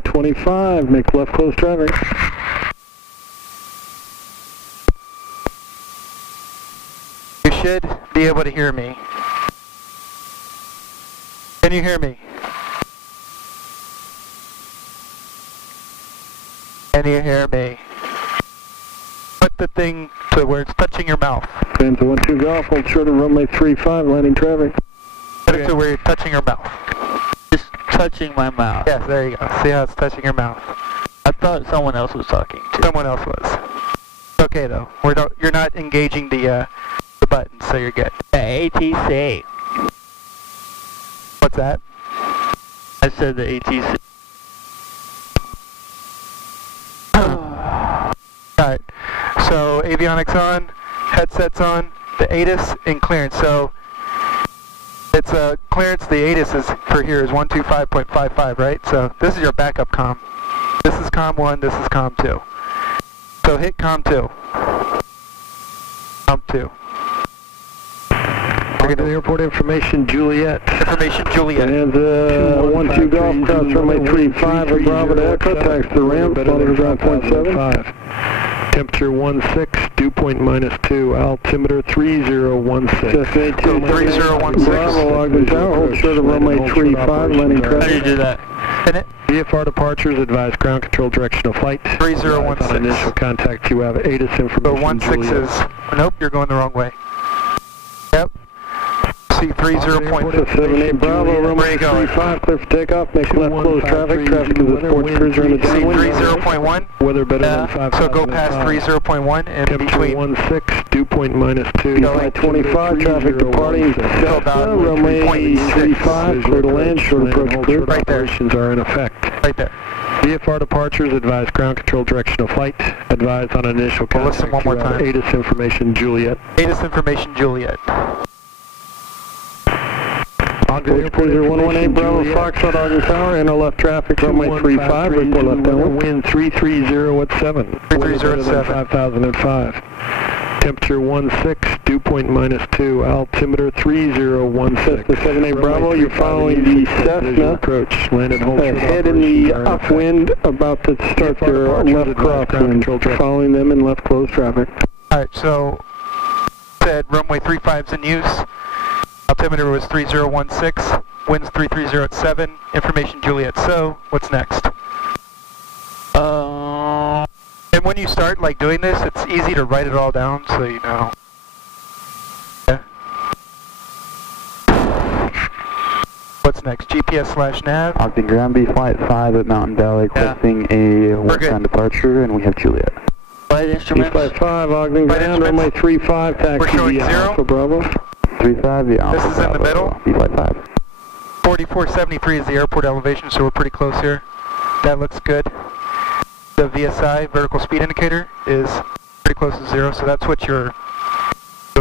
flight 25, make left close traffic. You should be able to hear me. Can you hear me? Can you hear me? Put the thing to where it's touching your mouth. Fans 12 golf, hold short of runway 35, landing traffic. Put it to where you're touching your mouth. Just touching my mouth. Yes, there you go. See how it's touching your mouth? I thought someone else was talking too. Someone else was. Okay though. You're not engaging the button, so you're good. The ATC. What's that? I said the ATC. Alright, so avionics on, headsets on, the ATIS in clearance. So it's clearance, the ATIS is for here is 125.55, right? So this is your backup comm. This is comm 1, this is comm 2. So hit comm 2. Comm 2. We're going to airport information, Juliet. Information, Juliet. And 12 golf, cross runway 35, a Bravo to Echo, tax the ramp, following ground point 7. Temperature 16, dew point -2, altimeter 3016. So 3016. Bravo, Ogden Tower, hold short of runway 35, landing traffic. How do you do that? Spin it. VFR departures, advise ground control directional flight. 3016. On initial contact, you have ATIS information. So 16 is, nope, you're going the wrong way. Yep. See 30.78 Bravo, runway 35, clear for takeoff, make left close traffic. Traffic is a sports cruiser in the See downwind. 30.1? Weather better than 5. So go past 30.1 and between. 16, dew point -2. Flight 25, traffic departing about runway 35, clear to land, short approach clear. Right there. Operations are in effect. Right there. VFR departures, advise ground control directional flight. Advise on initial Well, contact. listen one more You have time. ATIS information, Juliet. ATIS information, Juliet. Ogden Cruiser 118 Bravo, Foxtrot, Ogden Tower, enter left traffic, runway 35, report left downwind. Wind 330 at 7. 330 at 7. 5005. Temperature 16, dew point -2, altimeter 3016. Cessna 78 Bravo, you're following the Cessna. Approach, landed hold. Head in the upwind, about to start your left crosswind. Following them in left close traffic. Alright, so said runway 35's in use. Altimeter was 3016, winds 330 at 7, information Juliet. So, what's next? And when you start like doing this, it's easy to write it all down so you know. Yeah. What's next? GPS/nav. Ogden Granby, flight 5 at Mountain Valley, requesting a westbound departure, and we have Juliet. Flight instruments. Flight 5, Ogden Ground, runway 35, taxi We're showing via 0. Alpha Bravo. 35, yeah. This is in the middle. Flight 5. 4473 is the airport elevation, so we're pretty close here. That looks good. The VSI, vertical speed indicator, is pretty close to 0, so that's what you'll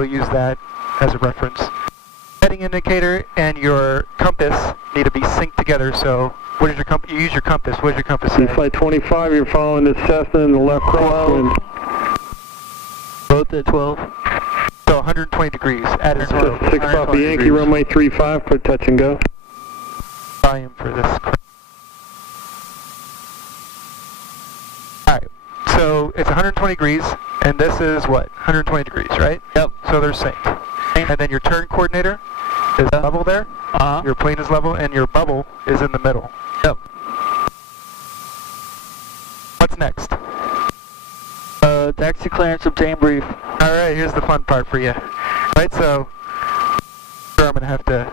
use that as a reference. Heading indicator and your compass need to be synced together, so what is your compass? You use your compass. What does your compass say? Flight 25, you're following the Cessna in the left crosswind. Both at 12. So 120 degrees, add as well. 6 Papa Yankee, runway 35, clear touch and go. Volume for this. Alright, so it's 120 degrees, and this is what? 120 degrees, right? Yep. So they're synced. And then your turn coordinator is level there. Your plane is level, and your bubble is in the middle. Yep. What's next? Taxi clearance, obtain brief. Alright, here's the fun part for you. Right, so I'm going to have to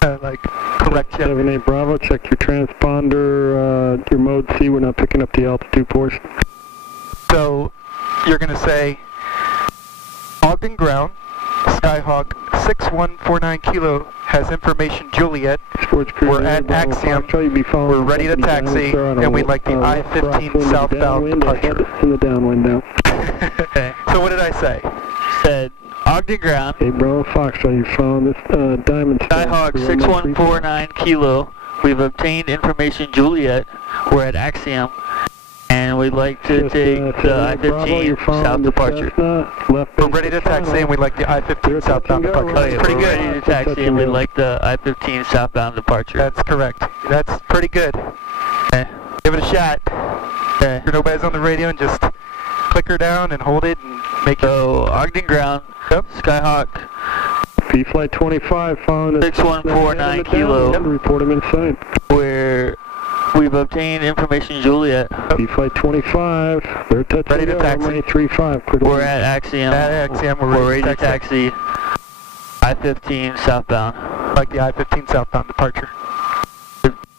correct you. 78 Bravo, check your transponder, your mode C, we're not picking up the altitude portion. So you're going to say Ogden Ground, Skyhawk 6149 Kilo has information Juliet. We're at Axiom. We're ready to taxi, and we'd like the I-15 southbound departure. In the downwind now. Okay. So what did I say? Said Ogden Ground. Hey, Bravo Fox, are you following this Diamond? Skyhawk 6149 Kilo. We've obtained information Juliet. We're at Axiom. And we'd like to take the I-15 south departure. We're ready to taxi, and we'd like the I-15 southbound departure. Oh, yeah, That's pretty we're good. ready to taxi, and we'd like the I-15 southbound departure. That's correct. That's pretty good. Okay. Give shot. Okay. If nobody's on the radio, and just click her down and hold it and make it. So, Ogden ground, Yep. Skyhawk, P-Flight 25 following the 6149 kilo, report him inside. where we've obtained information Juliet. P-Flight 25, they're touching Ready to taxi. runway 35. We're at Axiom. At Axiom, We're ready to taxi. I-15 southbound. Like the I-15 southbound departure.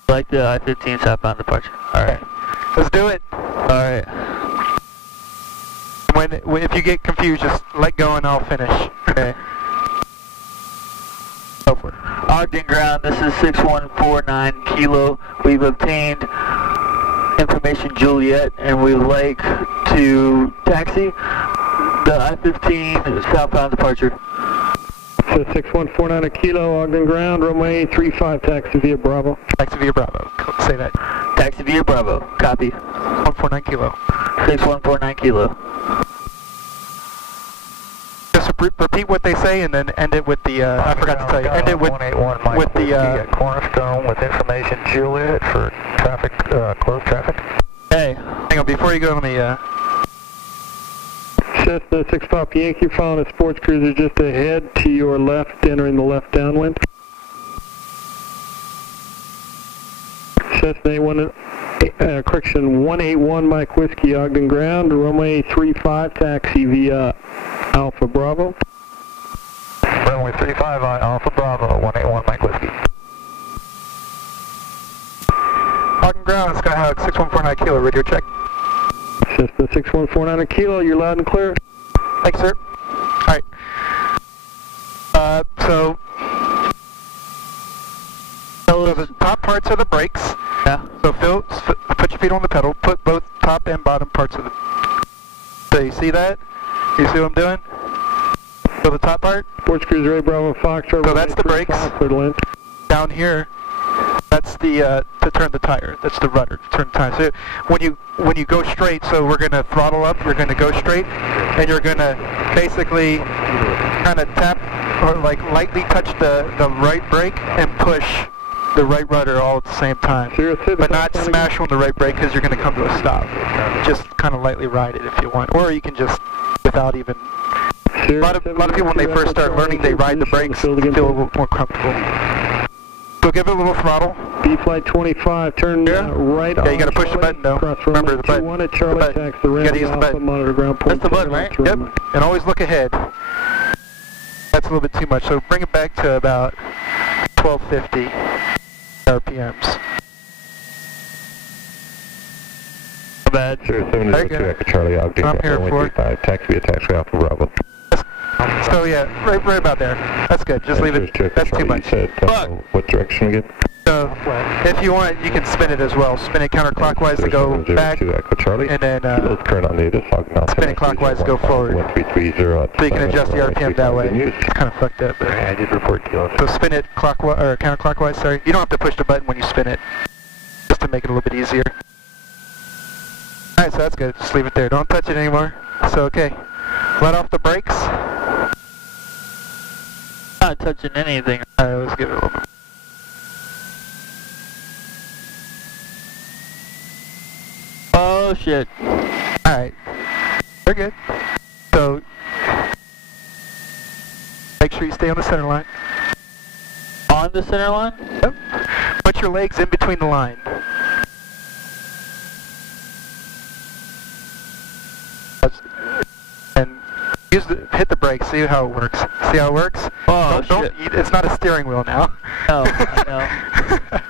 Like the I-15 southbound departure. Alright. Let's do it. Alright. If you get confused, just let go and I'll finish. Okay. Go for it. Ogden ground, this is 6149 kilo. We've obtained information Juliet and we'd like to taxi the I-15 southbound departure. So 6149 a kilo, Ogden ground, runway 35, taxi via Bravo. Taxi via Bravo. Say that. Taxi via Bravo. Copy. 149 kilo. 6149 kilo. Just repeat what they say and then end it with the, I forgot to tell you, end it with the, Cornerstone with information Juliet for traffic, closed traffic. Hey, hang on, before you go, let me, Cessna 6 Pop Yankee following a sports cruiser just ahead to your left, entering the left downwind. Cessna 181 Mike Whiskey, Ogden ground, runway 35, taxi via Alpha Bravo. Runway 35 on Alpha Bravo, 181 Mike Whiskey. Ogden ground, Skyhawk 6149 kilo, radio check. Cessna 6149 a kilo, you're loud and clear. Thanks, sir. Alright. So the top parts are the brakes. Yeah. So put your feet on the pedal, put both top and bottom parts of the... So you see that? You see what I'm doing? So the top part? Sports cruiser A Bravo Foxtrot. So that's the brakes. Down here, that's the to turn the tire. That's the rudder to turn the tire. So when you go straight, so we're gonna throttle up. You're gonna go straight, and you're gonna basically kind of tap or like lightly touch the right brake and push the right rudder all at the same time. But not smash on the right brake because you're gonna come to a stop. Just kind of lightly ride it if you want, or you can just without even. A lot of people when they first start learning, they ride the brakes, feel a little more comfortable. So give it a little throttle. B-Flight 25, turn right. Yeah, you gotta push the button though. Remember the button. At Charlie, tax the you gotta use the button. Monitor ground point. That's the button, right? Yep. And always look ahead. That's a little bit too much. So bring it back to about 1250 RPMs. Not bad. Sure, 702 Echo Charlie, Ogden, I'm here for 35, taxi via taxi Alpha Bravo. So yeah, right about there. That's good. Just leave it. That's too much. Said, what direction again? So if you want, you can spin it as well. Spin it counterclockwise to go back, Echo Charlie. and then current on native, spin it clockwise to go forward. 1330. So you can adjust the RPM that way. It's kind of fucked up. But I did report kilo. so spin it clockwise or counterclockwise. Sorry, you don't have to push the button when you spin it, just to make it a little bit easier. All right, so that's good. Just leave it there. Don't touch it anymore. So okay, let off the brakes. Not touching anything. All right, let's give it a little bit. Oh shit. Alright, we're good. So, make sure you stay on the center line. On the center line? Yep. Put your legs in between the line. And hit the brakes, see how it works. See how it works? Oh don't, it's not a steering wheel now. No, I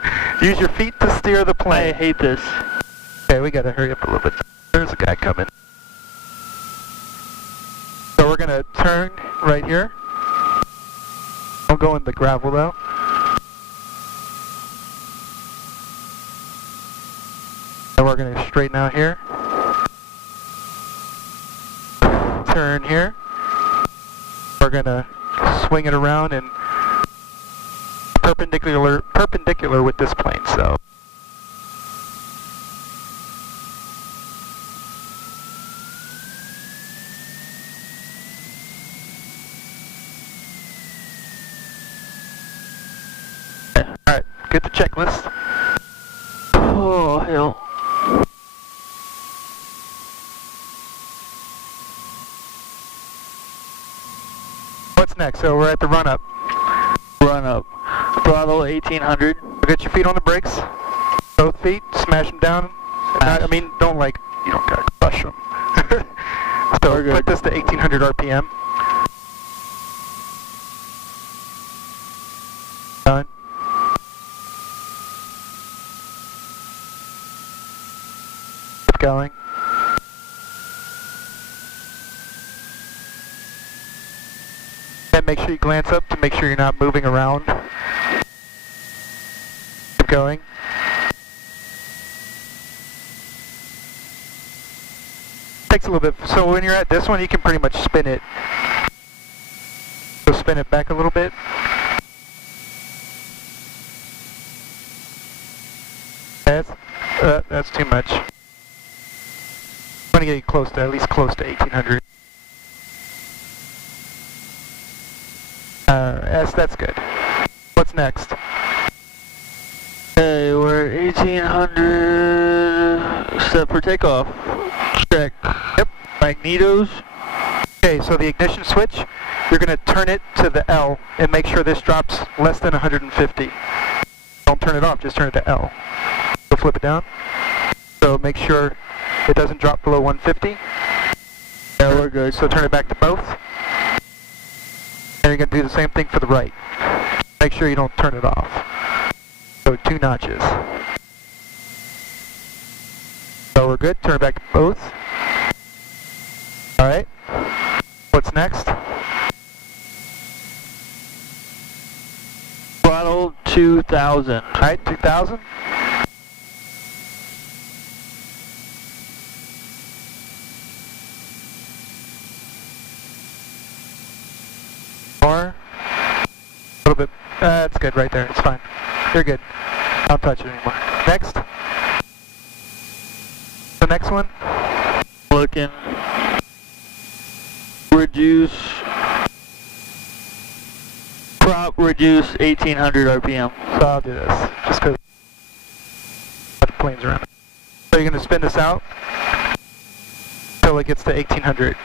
know. Use your feet to steer the plane. I hate this. Okay, we gotta hurry up a little bit. There's a guy coming. So we're gonna turn right here. Don't go in the gravel though. And we're gonna straighten out here. Turn here. We're gonna swing it around and perpendicular with this plane. So. Alright, get the checklist. Oh hell. What's next? So we're at the run up. Run up. Throttle 1800. Get your feet on the brakes. Both feet. Smash them down. I mean, don't like, you don't gotta crush them. So put this to 1800 RPM. Done. Keep going. And make sure you glance up to make sure you're not moving around. Keep going. Takes a little bit, so when you're at this one, you can pretty much spin it. So spin it back a little bit. That's too much. I'm gonna get you close to, at least close to 1800. That's good. What's next? Okay, we're 1800. Set for takeoff. Check. Yep. Magnetos. Okay, so the ignition switch, you're gonna turn it to the L and make sure this drops less than 150. Don't turn it off, just turn it to L. So flip it down. So make sure it doesn't drop below 150. Yeah, we're good. So turn it back to both. And you're going to do the same thing for the right. Make sure you don't turn it off. So 2 notches. So we're good. Turn it back to both. Alright. What's next? Throttle 2000. Alright, 2000. More. A little bit. That's good right there. It's fine. You're good. Don't touch it anymore. Next. The next one. Looking. Reduce. Prop reduce 1800 RPM. So I'll do this. Just because the planes around. So you're going to spin this out until it gets to 1800.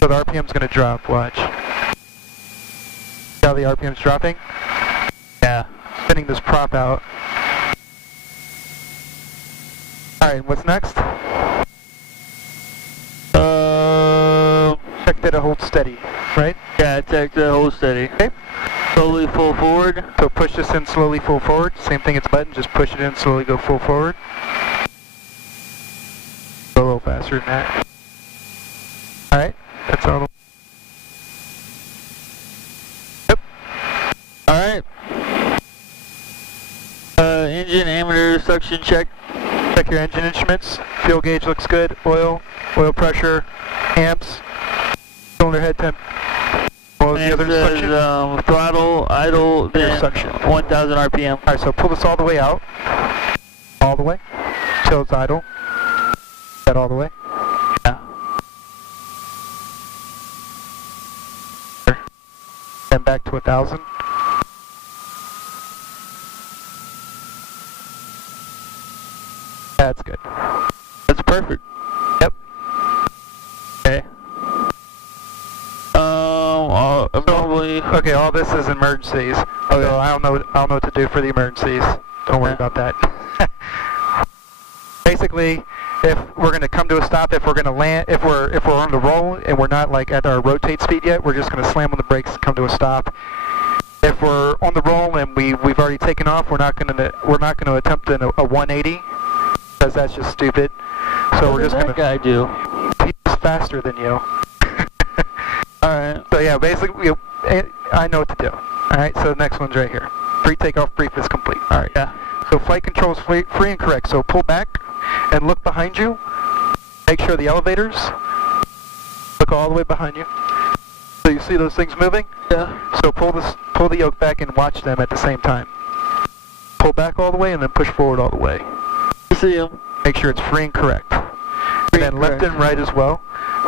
So the RPM's going to drop. Watch. See how the RPM's dropping? Yeah. Spinning this prop out. Alright, what's next? Check that it holds steady, right? Yeah, check that hold steady. Okay. Slowly full forward. So push this in slowly full forward. Same thing, it's a button, just push it in, slowly go full forward. Go a little faster than that. Alright, that's all. Yep. Alright. Engine ammeter suction check. Check your engine instruments. Fuel gauge looks good. Oil pressure, amps, cylinder head temp. What was the other instruction? Throttle, idle, then suction. 1000 RPM. Alright, so pull this all the way out. All the way. Till it's idle. That all the way. Yeah. Then back to 1000. That's good. That's perfect. Yep. Okay. Probably. Okay, all this is emergencies. Okay. So I don't know what to do for the emergencies. Don't worry about that. Basically, if we're going to come to a stop, if we're going to land, if we're on the roll and we're not like at our rotate speed yet, we're just going to slam on the brakes and come to a stop. If we're on the roll and we've already taken off, we're not going to attempt a 180 because that's just stupid. So we're just going to. What does that guy do? He's faster than you. Alright. So yeah, basically, I know what to do. Alright, so the next one's right here. Pre-takeoff brief is complete. Alright. Yeah. So flight control is free and correct. So pull back and look behind you. Make sure the elevators look all the way behind you. So you see those things moving? Yeah. So pull the yoke back and watch them at the same time. Pull back all the way and then push forward all the way. See him. Make sure it's free and correct. And then left and right as well.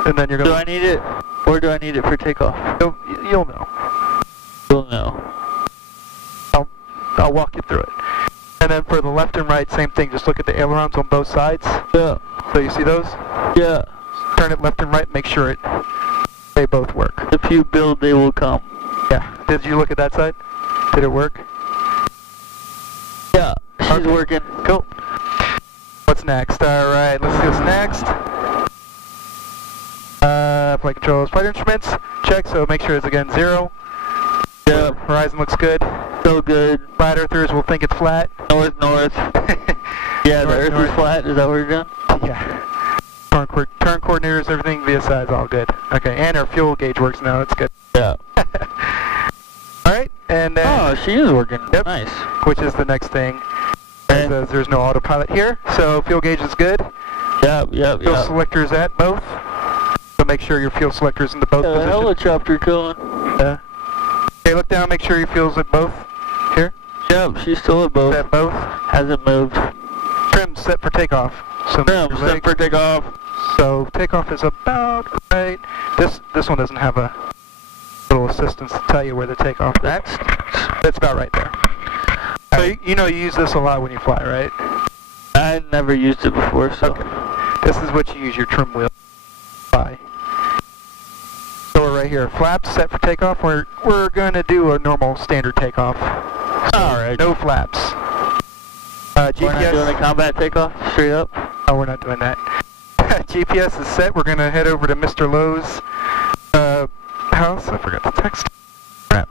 And then you're going to... Do I need it? Or do I need it for takeoff? You'll know. You'll know. I'll walk you through it. And then for the left and right, same thing. Just look at the ailerons on both sides. Yeah. So you see those? Yeah. Turn it left and right. Make sure it They both work. If you build, they will come. Yeah. Did you look at that side? Did it work? Yeah, she's working. Cool. What's next? Alright, let's see what's next. Flight controls, flight instruments. Check, so make sure it's again 0. Yeah. Horizon looks good. So good. Flat earthers will think it's flat. North. Yeah, the earth is flat. Is that what you're doing? Yeah. Turn coordinators, everything, VSI is all good. Okay, and our fuel gauge works now. That's good. Yeah. Alright, and then... Oh, she is working. Yep. Nice. Which is the next thing. It says there's no autopilot here, so fuel gauge is good. Yep. Fuel selector is at both. So make sure your fuel selector is in the both position. Helicopter going. Yeah. Okay, look down, make sure your fuel's at both. Here. Yep, she's still at both. At both. Hasn't moved. Trim set for takeoff. So Trim set for takeoff. So takeoff is about right. This one doesn't have a little assistance to tell you where the takeoff is. That's about right there. So you know you use this a lot when you fly, right? I never used it before, so. Okay. This is what you use your trim wheel to fly. So we're right here. Flaps set for takeoff. We're going to do a normal standard takeoff. So alright. No flaps. GPS. We're not doing a combat takeoff? Straight up? Oh, we're not doing that. GPS is set. We're going to head over to Mr. Lowe's house. I forgot the text. Crap.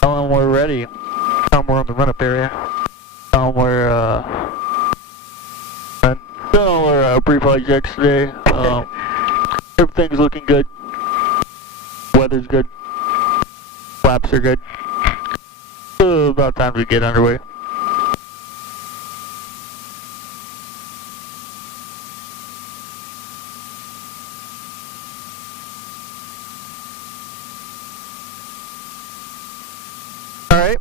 Tell him we're ready. Tell him we're on the run-up area. Tell him we're, doing our pre-flight checks today. Everything's looking good. Weather's good. Flaps are good. About time to get underway. Alright.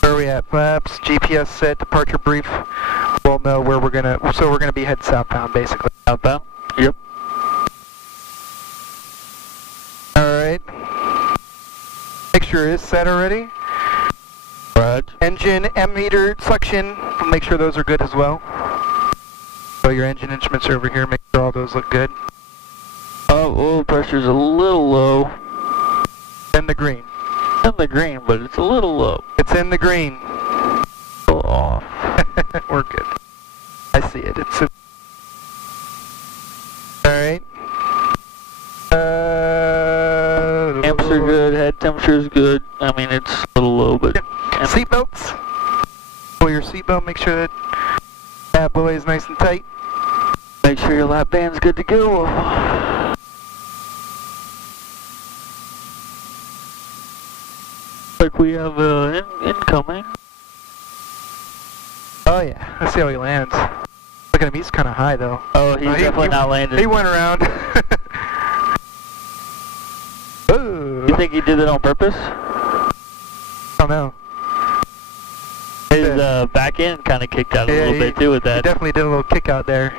Where are we at? Flaps, GPS set, departure brief. We'll know where we're gonna, so we're gonna be head southbound basically. Southbound? Yep. Alright. Make sure it is set already. Right. Engine, M-meter, suction, make sure those are good as well. So your engine instruments are over here, make sure all those look good. Oil pressure's a little low. In the green. In the green, but it's a little low. It's in the green. Go off. We're good. I see it. It's alright. Amps are good, head temperature's good. I mean, it's a little low, but... Seatbelts. Pull your seatbelt, make sure that that belay is nice and tight. Make sure your lap band's good to go. Like we have incoming. Oh yeah, let's see how he lands. Look at him, he's kind of high though. Oh, he's definitely not landed. He went around. Ooh. You think he did it on purpose? I don't know. His back end kind of kicked out a little bit too with that. He definitely did a little kick out there.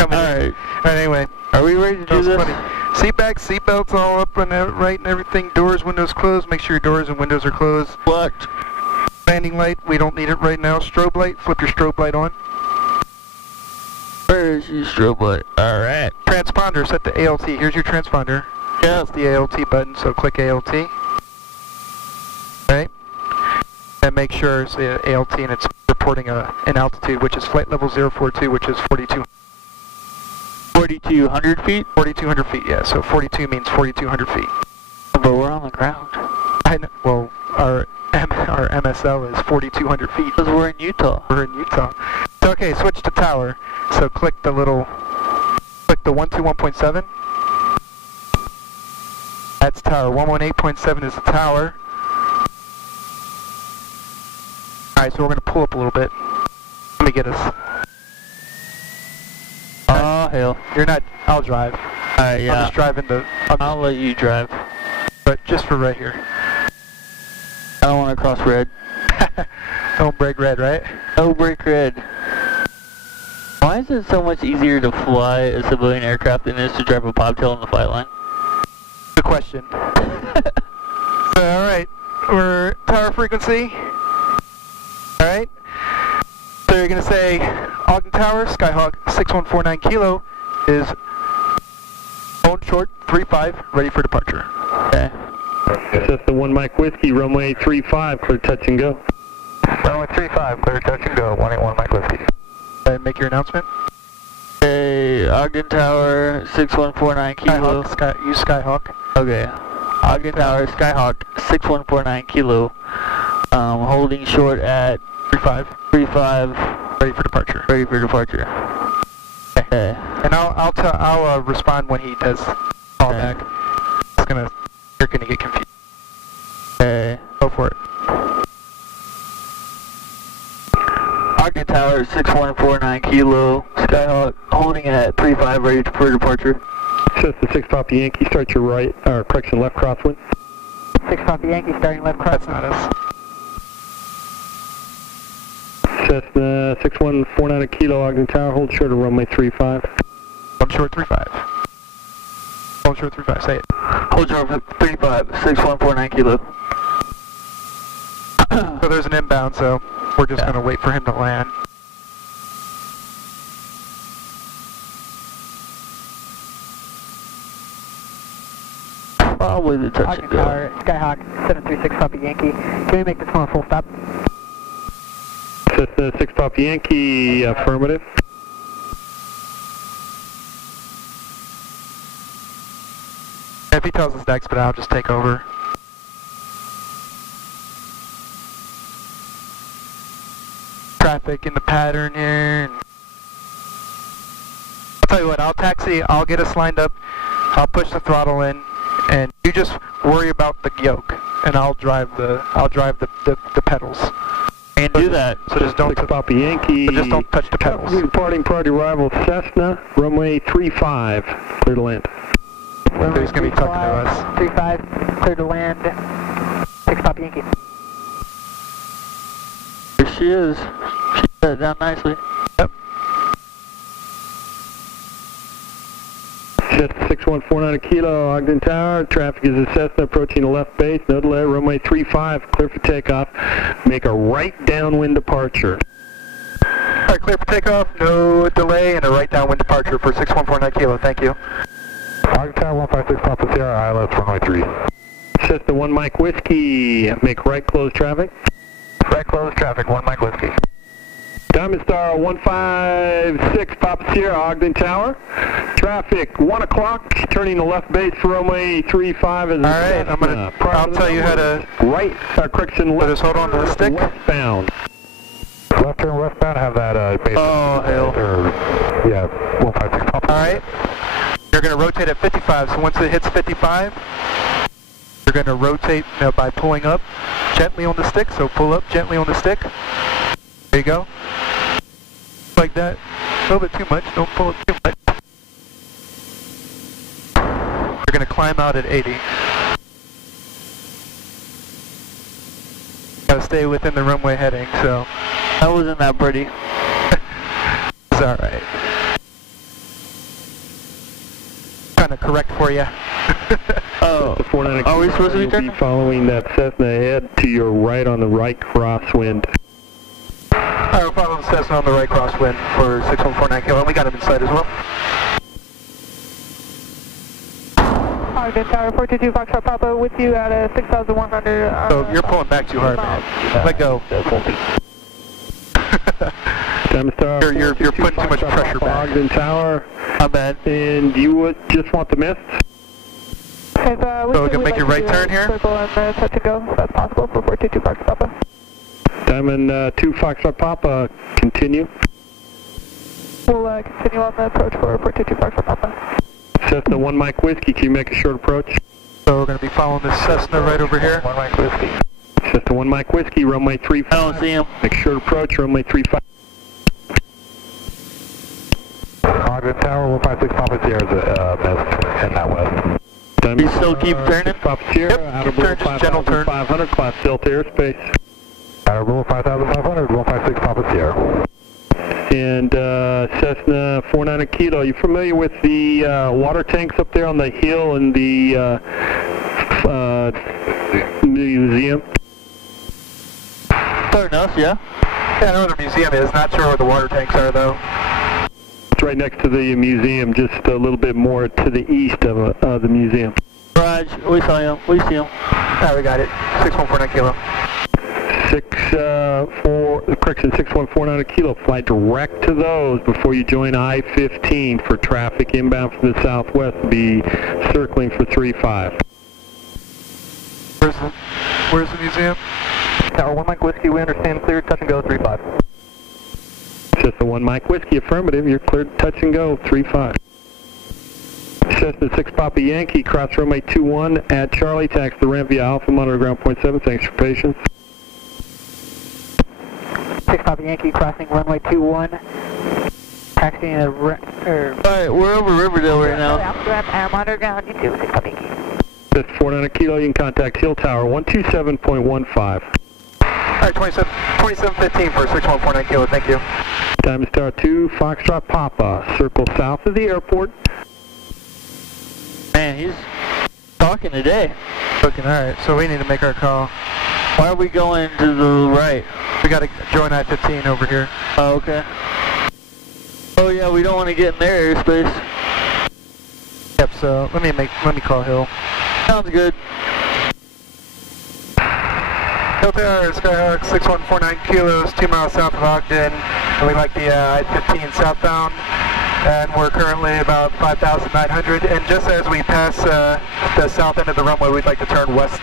Alright. Anyway. Are we ready to do this? Funny. Seat back, seat belts all up and right and everything. Doors, windows closed. Make sure your doors and windows are closed. Locked. Landing light, we don't need it right now. Strobe light, flip your strobe light on. Where is your strobe light? Alright. Transponder, set to ALT. Here's your transponder. Yeah. That's the ALT button, so click ALT. Right? And make sure it's ALT and it's reporting an altitude, which is flight level 042, which is 42. 4,200 feet? 4,200 feet, yeah. So 42 means 4,200 feet. But we're on the ground. I know. Well, our MSL is 4,200 feet. Because we're in Utah. We're in Utah. So, okay, switch to tower. So click the 121.7. That's tower. 118.7 is the tower. Alright, so we're going to pull up a little bit. Let me get us. Oh, hell. You're not, I'll drive. Alright, yeah. I'm just driving the... I'll let you drive. But just for right here. I don't want to cross red. Don't break red, right? No break red. Why is it so much easier to fly a civilian aircraft than it is to drive a bobtail on the flight line? Good question. So, alright. We're tower frequency. Alright. So you're going to say Ogden Tower, Skyhawk 6149 Kilo is on short 35, ready for departure. Okay. Cessna 1 Mike Whiskey, runway 35, clear touch and go. Runway 35, clear touch and go, 181 Mike Whiskey. Make your announcement. Okay, Ogden Tower 6149 Kilo. Skyhawk, use Skyhawk. Okay. Ogden Tower, Skyhawk 6149 Kilo. Holding short at 35. Ready for departure. Ready for departure. Okay. And I'll respond when he does call back. You're gonna get confused. Okay. Go for it. Ogden Tower 6149 Kilo. Skyhawk holding at 35, ready for departure. Cessna 6 Papa Yankee, start your right, or correction, left crosswind. 6 Papa Yankee, starting left cross. That's not us. Cessna 6149 Kilo, Ogden Tower, hold short of runway 35. I'm short 35. Hold short 35, say it. Hold short 35, 6149 Kilo. So there's an inbound, so we're just gonna wait for him to land. Probably the touch Ogden and go. Tower, Skyhawk 736 Papa Yankee. Can we make this one a full stop? Cessna 6 Papa Yankee, affirmative. If he tells us next, but I'll just take over. Traffic in the pattern here. I'll tell you what, I'll taxi, I'll get us lined up, I'll push the throttle in, and you just worry about the yoke, and I'll drive the pedals. And do that. So just don't 6 Papa Yankee. But just don't touch the pedals. Departing priority arrival Cessna, runway 35, clear to land. He's going to be talking to us. 35, clear to land. 6 Papa Yankee. Here she is. She set it down nicely. Yep. Cessna 6149 Kilo, Ogden Tower. Traffic is a Cessna approaching the left base. No delay, runway 35, clear for takeoff. Make a right downwind departure. Alright, clear for takeoff, no delay, and a right downwind departure for 6149 Kilo. Thank you. Ogden Tower 156 Papa Sierra, ILS runway 3. Cessna 1 Mike Whiskey, make right close traffic. Right close traffic, 1 Mike Whiskey. Diamond Star 156 Papa Sierra, Ogden Tower. Traffic 1 o'clock, turning to left base for runway 35 as Alright, I'll tell you how to right, correction, left. Just hold on to the stick. Westbound. Left turn westbound, have that base. Oh, hell. Yeah, 156 Papa. Alright. You're going to rotate at 55, so once it hits 55, you're going to rotate by pulling up gently on the stick, so pull up gently on the stick. There you go. Like that. A little bit too much, don't pull it too much. You're going to climb out at 80. Got to stay within the runway heading, so. That wasn't that pretty. It's alright. Trying to correct for you. Oh, are we supposed to be turning? You'll be following that Cessna ahead to your right on the right crosswind. Alright, we're following Cessna on the right crosswind for 6149 Kilo, and we got him inside as well. Ogden Tower 422 Foxtrot Papa with you at 6,100. So you're pulling back too hard, man. Let go. You're putting too much pressure back. Ogden Tower. Not bad. And you would just want the mist? So we can make your right turn here? Circle and touch and go, if that's possible, for 422 Foxtrot Papa. Diamond 2 Foxtrot Papa, continue. We'll continue on the approach for 422 Foxtrot Papa. Cessna 1 Mike Whiskey, can you make a short approach? So we're going to be following this Cessna right over here. 1 Mike Whiskey. Cessna 1 Mike Whiskey, runway 35. I don't see him. Make a short approach, runway 35. Ogden Tower 156 Papa Sierra is best in that west. Diamond You still keep turning? Papa Sierra, Yep, out keep of turning, just gentle turn. 500, class Delta airspace. Outer Rule 5500, 156 Papa Sierra. And Cessna 49 Kilo, you familiar with the water tanks up there on the hill in the museum? Fair enough, yeah. Yeah, I know where the museum is. Not sure where the water tanks are, though. It's right next to the museum, just a little bit more to the east of the museum. Raj, we saw him. We see him. Alright, we got it. 6149 kilo. 6149 a kilo. Fly direct to those before you join I-15 for traffic inbound from the southwest. Be circling for 35. Where's the museum? Tower 1 Mike Whiskey, we understand clear, touch and go, 35. Just the 1 Mike Whiskey, affirmative. You're cleared, touch and go, 35. Cessna 6 Papa Yankee, cross runway 21 at Charlie, tax the ramp via Alpha, monitor ground point 7. Thanks for patience. 6 Papa Yankee, crossing runway 21. Taxiing a Alright, we're over Riverdale right now. I'm underground, you too, 6 Papa Yankee. Just 49 a kilo, you can contact Hill Tower 127.15. Alright, 2715 for 6149 kilo, thank you. Time to start 2, Foxtrot Papa, circle south of the airport. Man, he's talking today. Looking alright, so we need to make our call. Why are we going to the right? We gotta join I-15 over here. Oh, okay. Oh yeah, we don't want to get in their airspace. Yep, so let me call Hill. Sounds good. Hill Tower, Skyhawk 6149 kilos, 2 miles south of Ogden. And we like the I-15 southbound. And we're currently about 5,900. And just as we pass the south end of the runway, we'd like to turn west.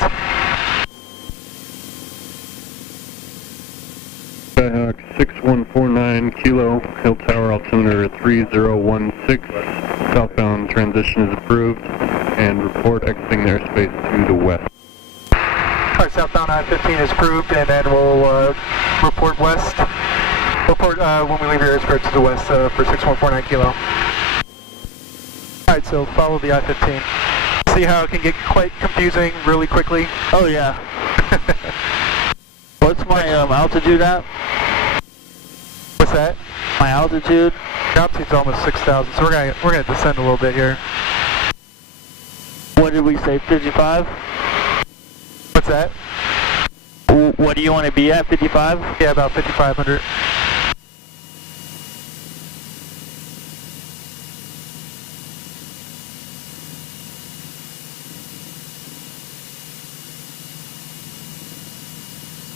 Skyhawk 6149 kilo, Hill Tower altimeter 3016. Southbound transition is approved. And report exiting the airspace to the west. Our southbound I-15 is approved, and then we'll report west. Report when we leave your airspace to the west for 6149 kilo. Alright, so follow the I-15. See how it can get quite confusing really quickly? Oh yeah. What's my altitude at? What's that? My altitude? The altitude's almost 6,000, so we're gonna descend a little bit here. What did we say, 55? What's that? What do you want to be at, 55? Yeah, about 5,500.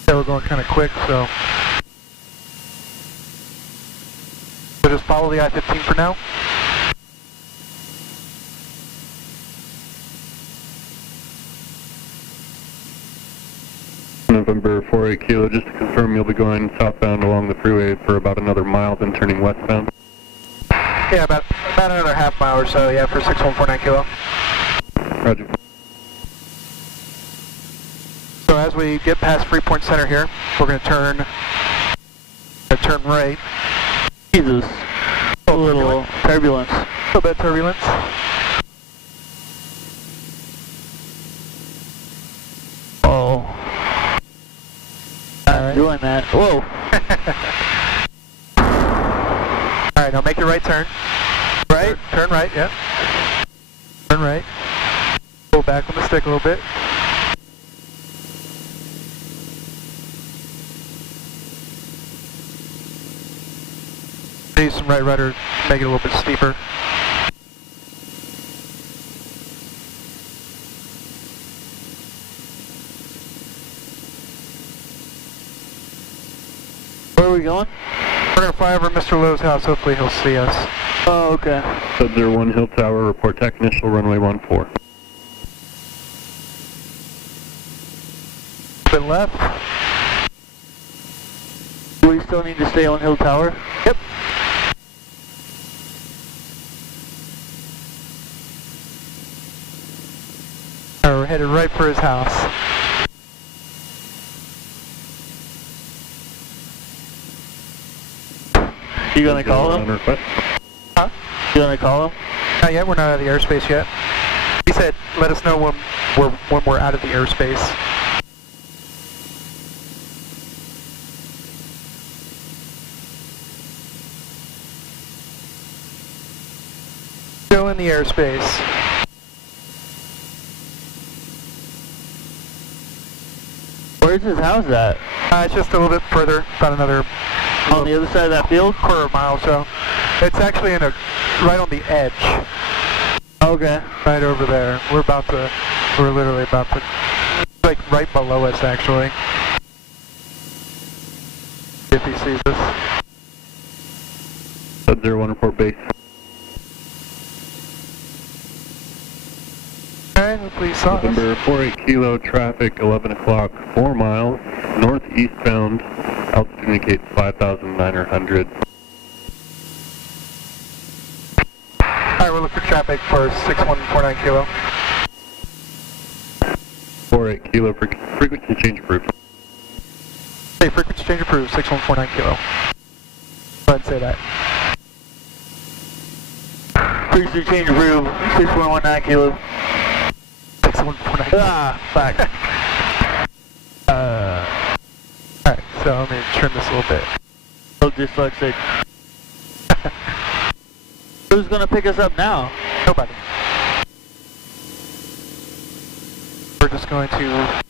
Yeah, we're going kind of quick, so we'll just follow the I-15 for now. November 48 kilo, just to confirm you'll be going southbound along the freeway for about another mile, then turning westbound. Yeah, about another half mile or so, yeah, for 6149 kilo. Roger. So as we get past Freeport Center here, we're going to turn right. Jesus. A little turbulence. A little bit of turbulence. Oh. Alright. Doing that. Whoa. Alright, now make your right turn. Right? Turn right, yeah. Turn right. Pull back on the stick a little bit. Need some right rudder, make it a little bit steeper. Where are we going? We're going to fly over Mr. Lowe's house, hopefully he'll see us. Oh, okay. Sub-01 Hill Tower, report tech initial runway 14. Bit left. Do we still need to stay on Hill Tower? Yep. Alright, we're headed right for his house. You gonna call him? Huh? You gonna call him? Not yet, we're not out of the airspace yet. He said, let us know when we're out of the airspace. Still in the airspace. Where's his house at? It's just a little bit further, about another... On the other side of that field? Quarter mile or so. It's actually right on the edge. Okay. Right over there. We're literally about to, like right below us actually. If he sees us. Sub-01 report base. Alright, hopefully you saw us. November 48 kilo traffic, 11 o'clock, 4 miles, northeastbound, altitude indicates 5,900. Alright, we're looking for traffic for 6149 kilo. 48 kilo, frequency change approved. Hey, frequency change approved, 6149 kilo. Go ahead and say that. Frequency change approved, 6119 kilo. 6149 kilo. Ah, fuck. Alright, so let me trim this a little bit. So dyslexic. Who's gonna pick us up now? Nobody. We're just going to...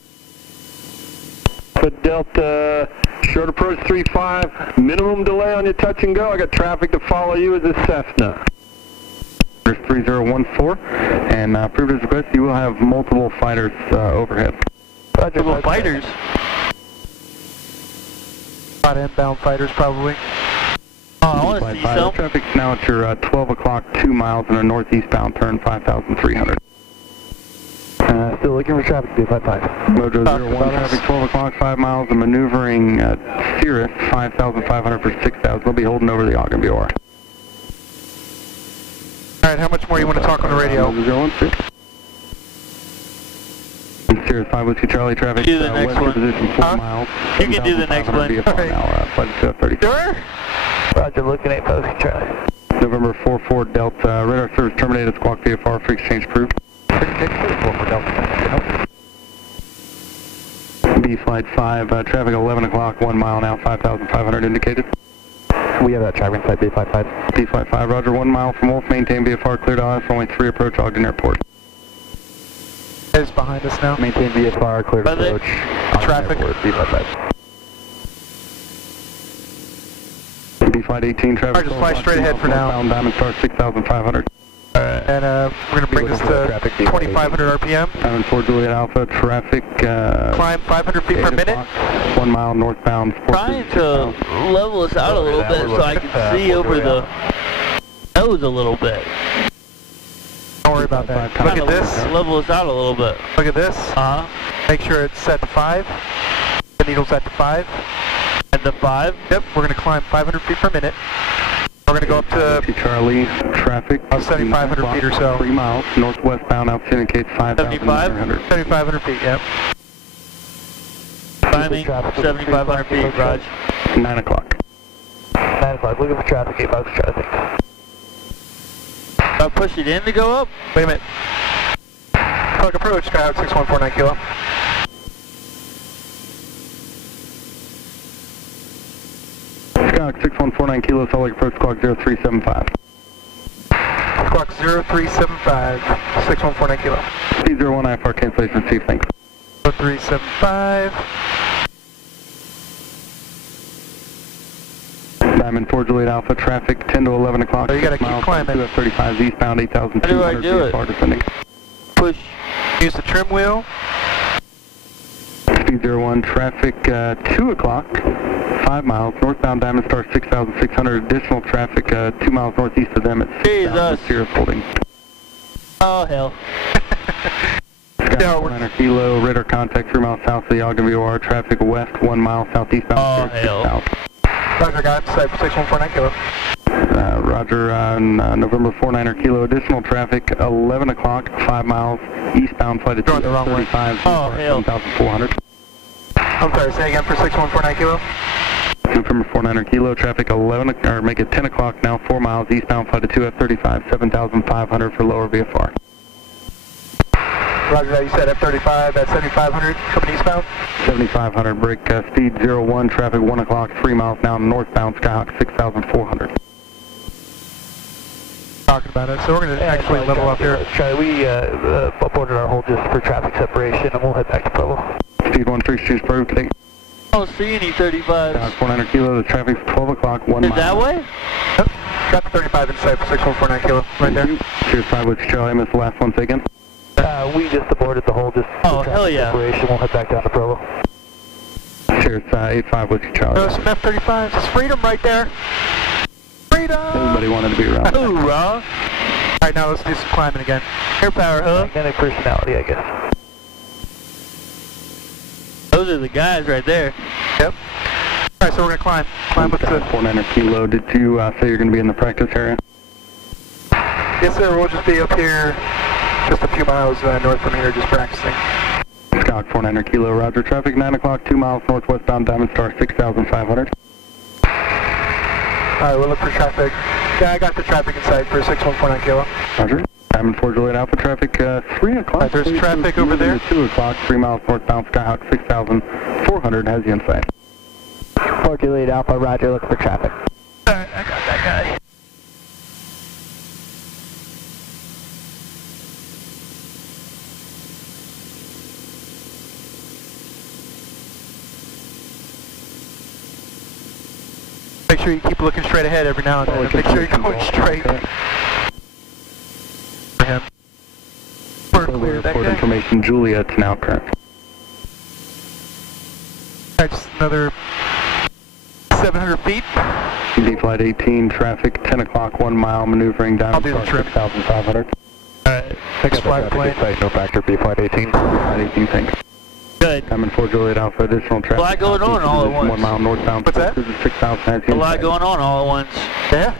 Delta, short approach 35, minimum delay on your touch and go. I got traffic to follow you as a Cessna. There's 3014, and approved as requested, you will have multiple fighters overhead. Multiple fighters? A lot of inbound fighters probably. Oh, I want to see some. Traffic's now at your 12 o'clock, 2 miles in a northeastbound turn, 5,300. Still looking for traffic, B55. Mojo 01, traffic 12 o'clock, 5 miles, and maneuvering Cirrus, 5,500 for 6,000. They'll be holding over the Ogden BOR. Alright, how much more you want to talk on the radio? Cirrus 5 Whiskey Charlie, traffic Do the next west one. position, 4 miles. You can do the next one. BFR now, flight to 30. Sure? Roger, looking at Whiskey Charlie. November 44 Delta, radar service terminated, squawk VFR, free exchange approved. B flight 5, traffic 11 o'clock, 1 mile now, 5,500 indicated. We have that traffic inside B55. B flight 5, roger, 1 mile from Wolf, maintain VFR cleared ILS, only 3 approach Ogden Airport. It's behind us now. Maintain VFR, cleared approach. Traffic. B55. B flight 18, traffic. Alright, just fly straight ahead for now. Bound Diamond Star 6,500. And we're going to bring this to 2,500 RPM. Diamond 4 Juliet Alpha, traffic. Climb 500 feet per minute. 1 mile northbound. Trying to level us out a little bit so I can see over the nose a little bit. Don't worry about that. Look at this. Level us out a little bit. Look at this. Uh-huh. Make sure it's set to 5. The needle's set to 5. At the 5? Yep, we're going to climb 500 feet per minute. We're going to go up to Charlie, traffic. 7,500 feet or so. 3 miles, northwestbound, altitude indicates 5,900. 7,500 feet, yep. Timing, 7,500 feet, Raj. 9 o'clock. 9 o'clock, looking for traffic, 8 miles traffic. Push it in to go up? Wait a minute. Talk approach, Skyhawk 6149 kilo. Skyhawk 6149 kilo, Salt Lake approach, squawk 0375. Squawk 0375, 6149 kilo. Speed 01 IFR cancellation received, thanks. 0375. Diamond 4 Juliet Alpha, traffic 10 to 11 o'clock. Oh, you gotta keep climbing. 2F35 eastbound, 8,200. How do I do it? Descending. Push. Use the trim wheel. Speed 01, traffic 2 o'clock, 5 miles, northbound Diamond Star 6,600. Additional traffic 2 miles northeast of them at 6,000. Cirrus holding. Oh, hell. Sky 9 kilo, radar contact 3 miles south of the Ogden VOR. Traffic west 1 mile southeastbound. Oh, Cirrus hell. south. Roger, guys. Site 6149 kilo. Roger, November 49er kilo, additional traffic, 11 o'clock, 5 miles, eastbound flight at 35, oh, 7,400. I'm sorry, say again for 6149 kilo. November 49er kilo, traffic 11, or make it 10 o'clock now, 4 miles, eastbound flight at 2F35, 7,500 for lower VFR. Roger that, you said F35 at 7,500, coming eastbound? 7,500, break speed 01, traffic 1 o'clock, 3 miles now, northbound Skyhawk 6,400. Talking about it, so we're going to actually level up here. Charlie, we aborted our hold just for traffic separation, and we'll head back to Provo. Speed 162 is approved today. I don't see any 35s. 400 kilo, the traffic's 12 o'clock, 1 mile. Is that way? Yep. Got the 35 inside for 6149 kilo, right there. Cheers 5 with Charlie, I missed the last one taken. We just aborted the whole Oh, hell yeah. operation. We'll head back down to Provo. Cheers 8-5 with Charlie. There's some F-35s. It's freedom right there. Freedom! Everybody wanted to be around. Hoorah! Alright, now let's do some climbing again. Air power, huh? Magnetic personality, I guess. Those are the guys right there. Yep. Alright, so we're gonna climb. Climb with the... 400 kilo, did you say you're going to be in the practice area? Yes, sir. We'll just be up here, just a few miles north from here, just practicing. Scout 400 kilo, roger. Traffic 9 o'clock, 2 miles northwestbound Diamond Star 6500. Alright, we'll look for traffic. Yeah, I got the traffic in sight for 6149 kilo. Roger. Diamond 4 Juliet Alpha traffic 3 o'clock. Right, there's traffic over there. 2 o'clock, 3 miles northbound Skyhawk 6400 has you in sight. 4 Juliet Alpha, roger, look for traffic. Alright, I got that guy. Make sure you keep looking straight ahead every now and then. Make sure you're going straight. For him. We're clear, that Report guy. information, Juliet's now current. Alright, just another 700 feet. D flight 18, traffic 10 o'clock, 1 mile, maneuvering Diamond I'll do the Star trim. 6500. Alright, next flight plane. No factor, B flight 18. Flight 18, thanks. Good. Diamond 4 Juliet Alpha, additional traffic. A lot going on all at once. 1 mile northbound. What's that? 6000 has you A in lot sight. going on all at once. Yeah.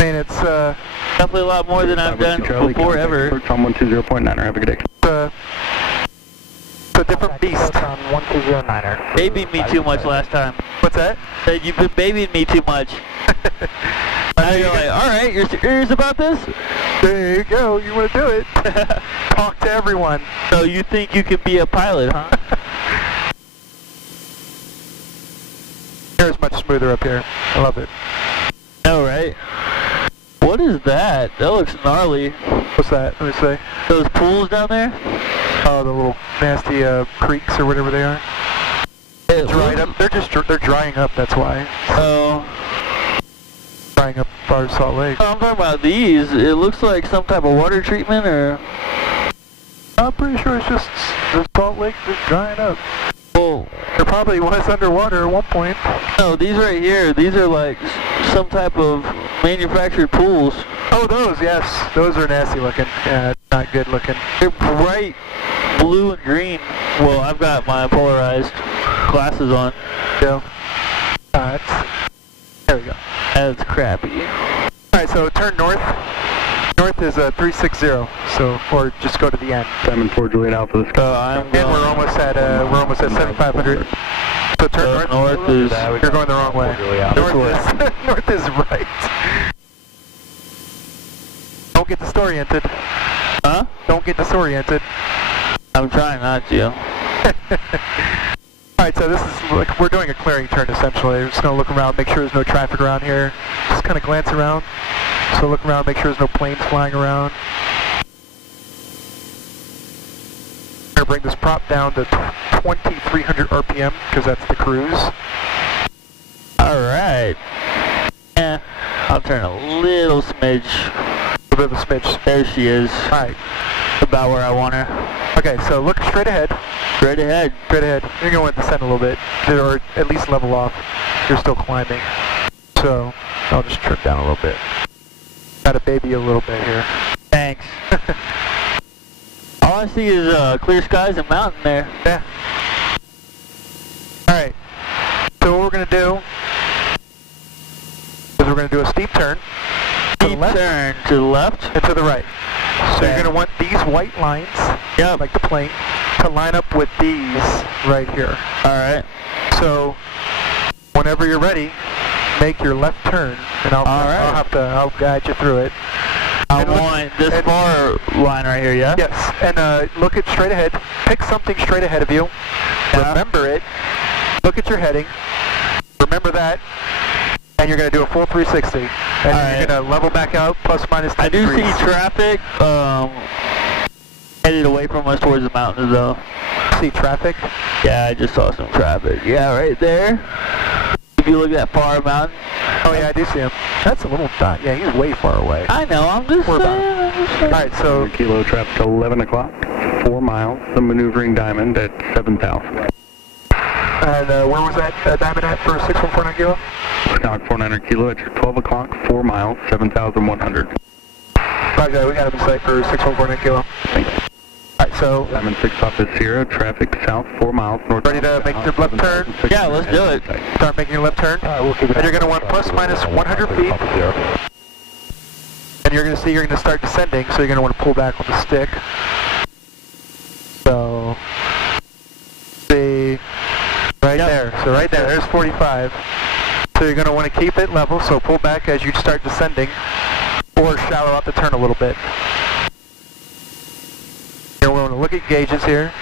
I mean, it's Definitely a lot more than I've done Charlie, before contact ever. Search on 120.9er, have a good day. a different beast. On 1209er. Babied me too much last time. What's that? Said you've been babying me too much. Now you're like, alright, you're serious about this? There you go. You want to do it? Talk to everyone. So you think you can be a pilot, huh? Air's much smoother up here. I love it. No, right? What is that? That looks gnarly. What's that? Let me see. Those pools down there? Oh, the little nasty creeks or whatever they are. It Dried looks- up. They're drying up. That's why. Oh. Drying up Bar Salt Lake. I'm talking about these. It looks like some type of water treatment or... I'm pretty sure it's just the Salt Lake just drying up. Well, There probably was underwater at one point. no, these right here, these are like some type of manufactured pools. Oh, those, yes. Those are nasty looking. Yeah, not good looking. They're bright blue and green. Well, I've got my polarized glasses on. Yeah. There we go. That's crappy. Alright, so turn north. North is 360, so, or just go to the end. Diamond 4 Juliet Alpha, the sky. I'm And going, we're almost at 7500. So turn north. north is... You're going the wrong way. North is right. Don't get disoriented. Huh? Don't get disoriented. I'm trying not to. Alright, so this is like, we're doing a clearing turn essentially. We're just going to look around, make sure there's no traffic around here. Just kind of glance around. So look around, make sure there's no planes flying around. We're going to bring this prop down to 2300 RPM because that's the cruise. Alright. Yeah, I'll turn a little smidge. A bit of a smidge. There she is. Alright. About where I want her. Okay, so look straight ahead. Straight ahead. Straight ahead. You're going to descend a little bit, or at least level off. You're still climbing. So I'll just trim down a little bit. Got to baby a little bit here. Thanks. All I see is clear skies and mountain there. Yeah. Alright. So what we're going to do is we're going to do a steep turn. To the Steep left turn to the left. and to the right. So Okay. you're going to want these white lines, Yep. like the plane, to line up with these right here. Alright. So whenever you're ready, make your left turn, and I'll guide you through it. I And look- want this and- far line right here, yeah? Yes, and look at straight ahead. Pick something straight ahead of you. Yeah. Remember it. Look at your heading. Remember that. And you're going to do a full 360. And Alright. you're going to level back out plus minus 10 I do degrees. see traffic headed away from us towards the mountains though. see traffic? Yeah, I just saw some traffic. Yeah, right there. If you look at that far mountain. Oh yeah, I do see him. That's a little dot. Yeah, he's way far away. I know, I'm just saying. Alright, so... 100 kilo traffic, 11 o'clock, 4 miles, the maneuvering diamond at 7,000. And where was that diamond at for 6149 kilo? Stock 400 kilo at 12 o'clock, 4 miles, 7,100. Roger, we got him in sight for 6149 kilo. Thanks. Alright, so... Diamond 6 off the Sierra, traffic south 4 miles, north. Ready to make your left turn? Yeah, let's do it. Start making your left turn. We'll keep it And you're going to want plus minus 100 feet. And you're going to see you're going to start descending, so you're going to want to pull back with the stick. So... see... Right there. So right there, there's 45. So you're going to want to keep it level, so pull back as you start descending. Or shallow out the turn a little bit. You're going to look at gauges here.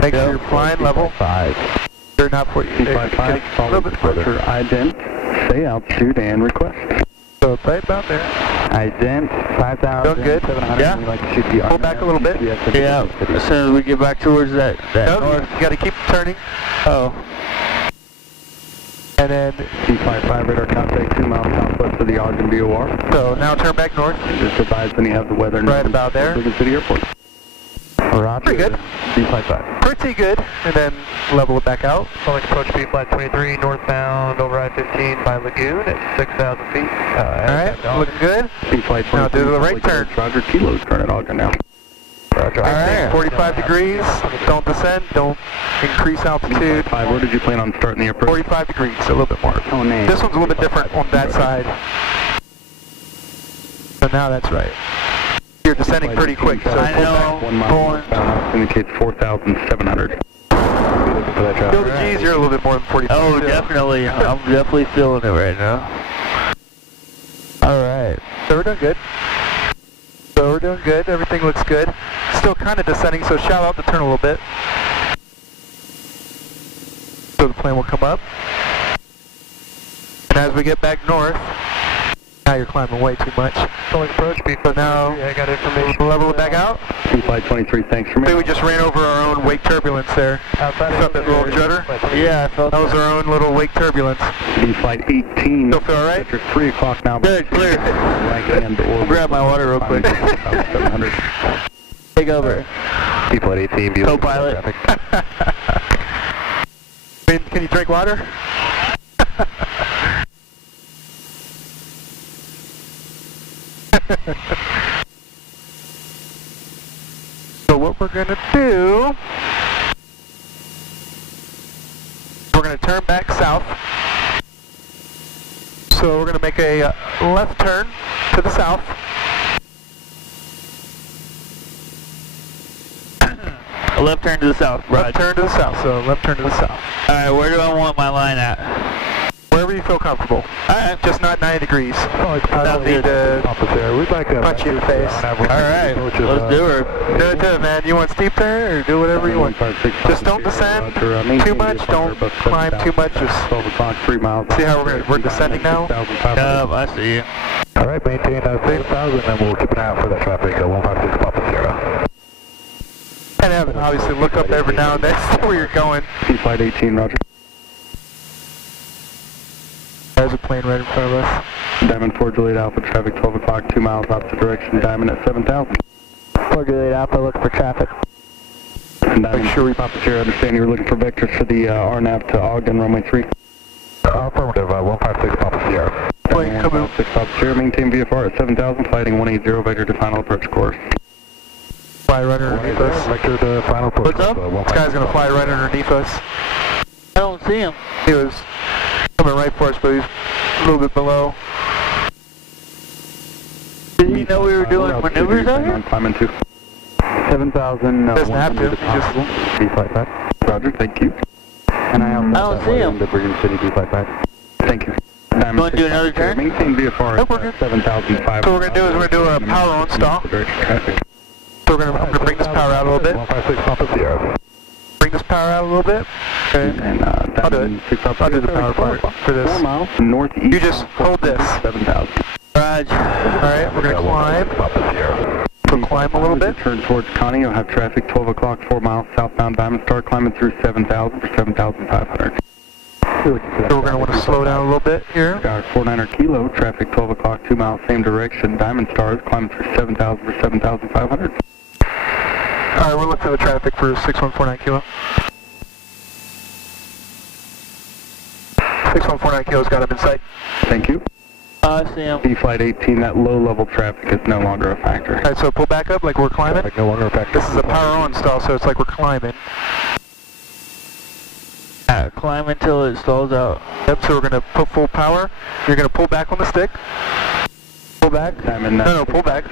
Make sure you're flying level. 5. You're not for you. P55, A little bit further. Ident, say altitude and request. So it's right about there. Ident, 5,000. Feel good? Yeah. Like to shoot the Pull back a little bit. Yeah, as soon as we get back towards that north. You got to keep turning. Oh. And then, P55 radar contact 2 miles southwest of the Ogden BOR. so now turn back north. Just advise when you have the weather. Right about there. Logan City Airport. Roger. Pretty good. P55. Pretty good. And then level it back out. Following approach B flight 23, northbound over I-15 by Lagoon at 6,000 feet. Alright, looking good. P-flight 23. Now do the right turn. Roger, kilos, turn at Ogden now. Roger. Alright, 45 degrees. Don't descend. Don't increase altitude. P-55, where did you plan on starting the approach? 45 degrees, a little bit more. Oh, name. This one's a little bit different on that side. So now that's right. You're descending pretty quick. So I know. 1 mile northbound indicates 4,700. feel the G's, you're a little bit more than 45. Oh, still. definitely. I'm definitely feeling it right now. Alright. So we're doing good. Everything looks good. Still kind of descending, so shallow out the turn a little bit. So the plane will come up. And as we get back north, now you're climbing way too much. Following approach B. So now, I got information. level it back out. P-flight 23, thanks for I think me. we just ran over our own wake turbulence there. Outside Felt that little judder? Yeah, I felt That was our own little wake turbulence. P-flight 18. Still feel alright? After 3 o'clock now. Good, clear. Right hand I'll grab my water real quick. 700. Take over. P-flight 18, beautiful. Co-pilot. Can you drink water? So what we're going to do, we're going to turn back south. So we're going to make a left turn to the south. A left turn to the south, Left turn to the south, so left turn to the south. Alright, where do I want my line at? Wherever you feel comfortable. Alright. Just not 90 degrees. Oh, it's I don't need to We'd like to punch you in the face. Alright, let's do her. Do it, man. You want steep there, or do whatever you want. Just don't descend too much. Don't climb too much. Just 12 o'clock, 3 miles. see how we're descending now. I see you. Alright, maintain 6,000, and we'll keep an eye out for that traffic 156 Papa Sierra. And have obviously look up every now and then, see where you're going. P-flight 18, roger. There's a plane right in front of us. Diamond 4 Juliet Alpha, traffic 12 o'clock, 2 miles opposite direction, Diamond at 7,000. 4 Juliet Alpha, look for traffic. And Diamond Make sure we Papa Sierra, understand you were looking for vectors for the RNAV to Ogden, runway 3. Affirmative, 156 Papa Sierra. Plane coming. 6 Papa Sierra, maintain VFR at 7,000, flighting 180, vector to final approach course. Fly right underneath us. Vector to final approach. What's up? This guy's gonna fly right underneath us. I don't see him. He was coming right for us, but he's a little bit below. Did he know we were doing maneuvers out here? I'm climbing to 7,000. Doesn't have to. He just B-flight 5. Roger, thank you. And I don't see him. The Brigham City B-flight 5. Thank you. You want to do another turn? Maintain VFR Nope, we're good. at 7,500. So what we're gonna do is we're gonna do a power on stall. So I'm gonna bring this power out a little bit. 156 Papa Sierra. Bring this power out a little bit. Okay. And I'll do it. I'll do the power part for this. 4 miles northeast. You just hold this. 7,000. Raj. Alright, we're gonna climb. Papa Sierra. So climb a little bit. Turn towards Connie, you'll have traffic 12 o'clock, 4 miles southbound Diamond Star, climbing through 7,000 for 7,500. So we're going to want to slow down a little bit here. Skyhawk 49er Kilo, traffic 12 o'clock, 2 miles, same direction. Diamond Stars, climbing through 7,000 for 7,500. Alright, we'll look for the traffic for 6149 Kilo. 6149 Kilo's got him in sight. Thank you. I see him. B-Flight 18, that low-level traffic is no longer a factor. Alright, so pull back up like we're climbing. Traffic no longer a factor. This is a power on stall, so it's like we're climbing. Climb until it stalls out. Yep, so we're going to put full power. You're going to pull back on the stick. Pull back. No, pull back.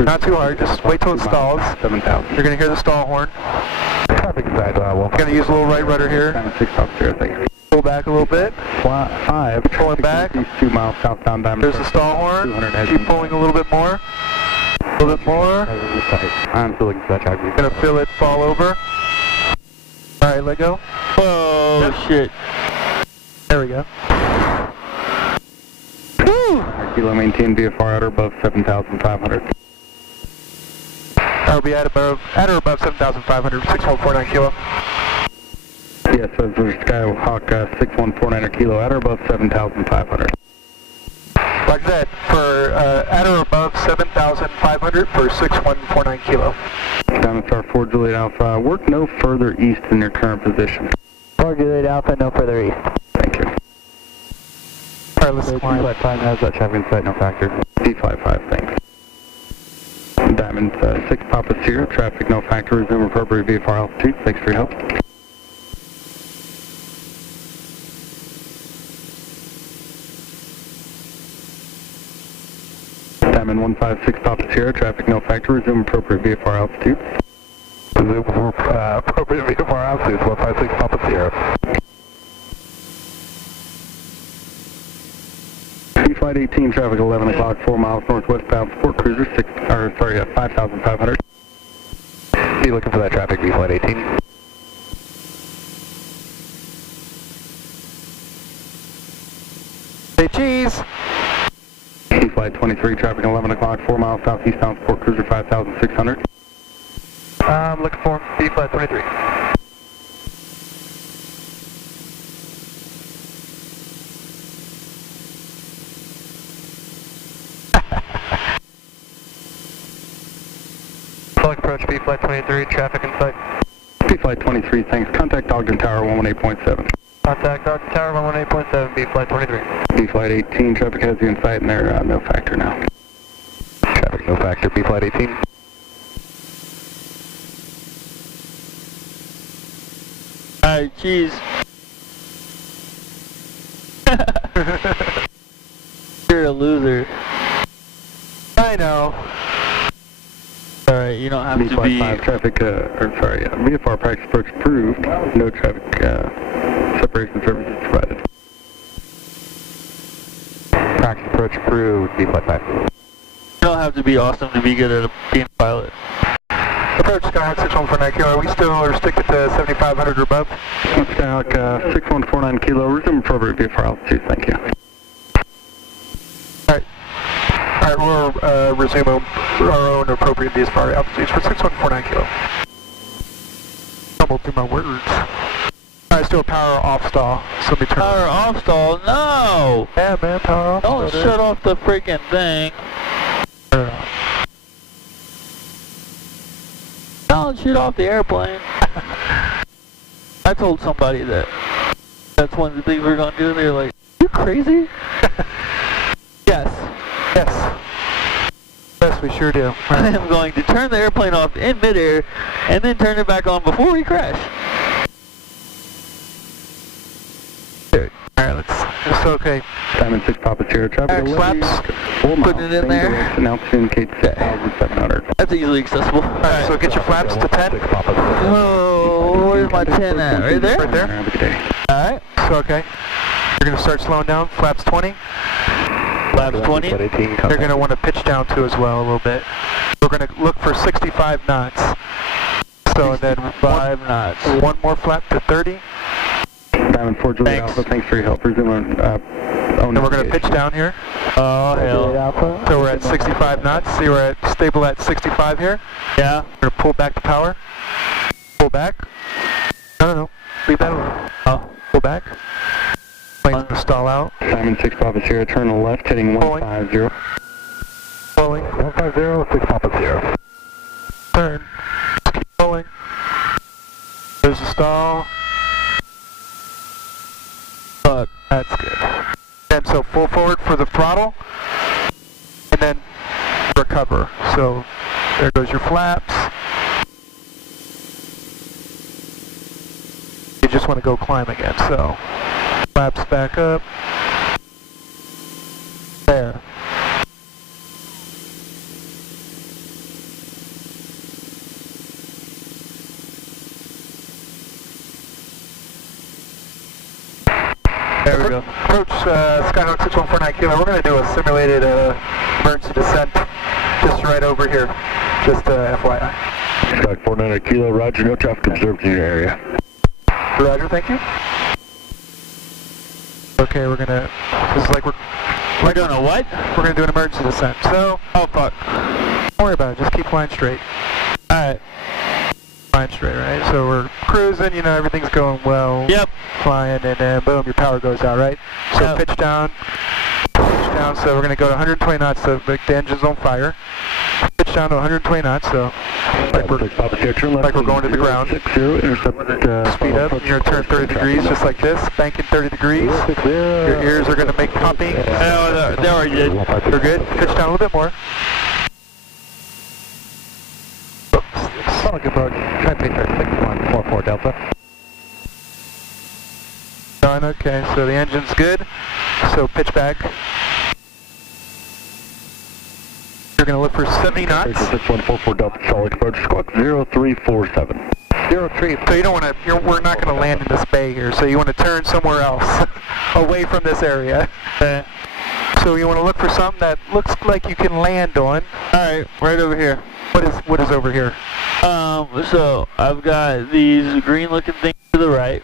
Not too hard, just wait till it stalls. 7,000. You're going to hear the stall horn. Traffic side, You're going to use a little right rudder here. Diamond 6 off 0, thank you. Pull back a little bit. 5. Pulling back. 2 miles southbound Diamond. There's the stall horn. Keep pulling a little bit more. A little bit more. I'm still looking for that traffic. Gonna feel it fall over. Alright, let go. Oh, shit. There we go. Kilo maintain VFR at or above 7,500. I'll be at or above 7,500, 6149 Kilo. Yes, so there's Skyhawk 6149er Kilo at or above 7,500. Like that, for at or above 7,500 for 6149 Kilo. Diamond Star 4 Juliet Alpha, work no further east than your current position. 4 Juliet Alpha, no further east. Thank you. Alright, let's climb. D-Flight 5 has that traffic in sight, no factor. D-Flight 5, thanks. Diamond 6 Papa Sierra, traffic no factor, resume appropriate VFR altitude, thanks for your help. Diamond 156 Papa Sierra, traffic no factor, resume appropriate VFR altitude. Resume appropriate VFR altitude, 156 Papa Sierra. Flight 18, traffic 11 o'clock, 4 miles northwestbound, Sport Cruiser 5,500. Be looking for that traffic, B-Flight 18. Say cheese! B-Flight 23, traffic 11 o'clock, 4 miles southeastbound, Sport Cruiser 5,600. I'm looking for B-Flight 23. Approach B-Flight 23, traffic in sight. B-Flight 23, thanks. Contact Ogden Tower 118.7. Contact Ogden Tower 118.7, B-Flight 23. B-Flight 18, traffic has you in sight and they're no factor now. Traffic no factor, B-Flight 18. Alright, cheese. You're a loser. I know. Alright, you don't have to be... 5 traffic, VFR practice approach approved. No traffic separation services provided. Practice approach approved, B-Flight 5. You don't have to be awesome to be good at being a pilot. Approach Skyhawk 6149 Kilo, are we still or stick at the 7,500 or above? Skyhawk 6149 Kilo, resume appropriate VFR altitude, thank you. Alright, we'll resume our own appropriate VFR altitudes for 6149 Kilo. Stumbled through my words. Alright, still power off stall, so let me turn. Power off stall? No! Yeah, man, power off stall. Don't shut off the freaking thing. Turn it off. Don't shoot off the airplane. I told somebody that's one of the things we're going to do. They're like, you crazy? Yes. Yes. Yes, we sure do. I am going to turn the airplane off in midair and then turn it back on before we crash. Alright, it's okay. Diamond 6 Papa Sierra, traffic Flaps. 4 miles. Putting it in there. Altitude indicates 6,700. That's easily accessible. Alright, so get your flaps to 10. Oh, where's my 10 at? Right there? Right there. Have a good day. Alright, so okay. You're going to start slowing down. Flaps 20. Flaps 20. You're going to want to pitch down too as well a little bit. We're going to look for 65 knots. So and then 5 knots. One more flap to 30. Diamond 4 Juliet Alpha, thanks for your help. Resume And we're going to pitch down here. Oh, hell. Alpha. So we're at 65 knots. See, we're at stable at 65 here. Yeah. We're gonna pull back the power. Pull back. No. Leave that alone. Oh. Pull back. Plane's gonna stall out. Simon 6 Papa Sierra, turn left, heading 150. Pulling. 150, 6 Papa 0. Turn. Keep pulling. There's the stall. Fuck. That's good. And so full forward for the throttle. And then recover. So there goes your flaps. You just want to go climb again. So flaps back up. There. There we go. Approach Skyhawk 6149 Kilo. We're going to do a simulated emergency descent just right over here. Just FYI. Skyhawk 49 Kilo, roger, no traffic observed in your area. Roger, thank you. Okay, we're going to, this is like We're doing a what? we're going to do an emergency descent. So, Oh, fuck. don't worry about it, just keep flying straight. Alright. Flying straight, right? So we're cruising, you know, everything's going well. Yep. Flying, and then boom, your power goes out, right? So Yep. pitch down, so we're going to go to 120 knots, so the engine's on fire. Pitch down to 120 knots, so like we're going to the ground. 60, intercept, Speed up, you're going to turn 30 degrees just like this, banking 30 degrees. Your ears are going to make popping. Oh, they already did. We're good. Pitch down a little bit more. Solid approach, traffic 6144 Delta. Done, okay, so the engine's good. So pitch back. You're going to look for 70 knots. 6144 Delta, solid approach, squawk 0347. 03. So you don't want to, we're not going to land in this bay here, so you want to turn somewhere else, away from this area. So you want to look for something that looks like you can land on. Alright, right over here. What is over here? So I've got these green looking things to the right.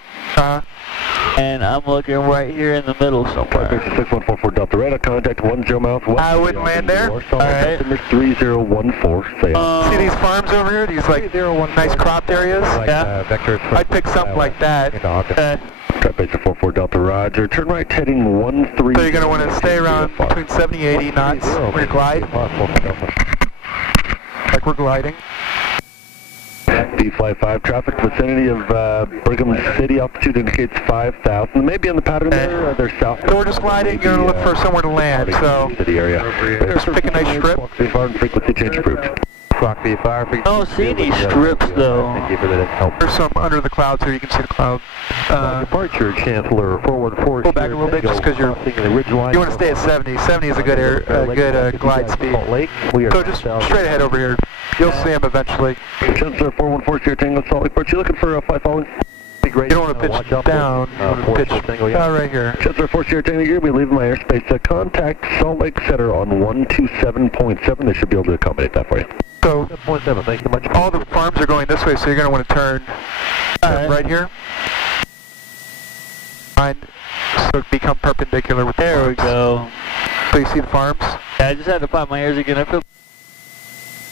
And I'm looking right here in the middle somewhere. 6144 Delta, radar contact 10 miles west. I wouldn't land there. Alright. 3014, say See these farms over here? These like nice cropped areas? Yeah. I'd pick something like that. Trap base 44 Delta, roger. Turn right heading 13. So you're going to want to stay around between 70 and 80 knots when you glide. Like we're gliding. D-Fly 5 traffic vicinity of Brigham City, altitude indicates 5,000. Maybe on the pattern there, they're south. So we're just gliding, you're going to look for somewhere to land, so City area. just pick a nice strip. Far and frequency change approved. I don't see any strips though. There's some under the clouds here, you can see the cloud. Departure, Chancellor 414. Pull back a little bit just because you want to stay at 70. 70 is a good glide speed. So just straight ahead over here. You'll see him eventually. Chancellor 414, Sierra Tango, Salt Lake Port. You looking for a flight following? You don't want to pitch down, you want to pitch right here. Chancellor 4 Sierra Tango, you're going to be leaving my airspace. Contact Salt Lake Center on 127.7. They should be able to accommodate that for you. So, 0.7, thank you much. all the farms are going this way, so you're going to want to turn right here. So become perpendicular with the There we farms. go. So you see the farms? Yeah, I just had to pop my ears again. I feel.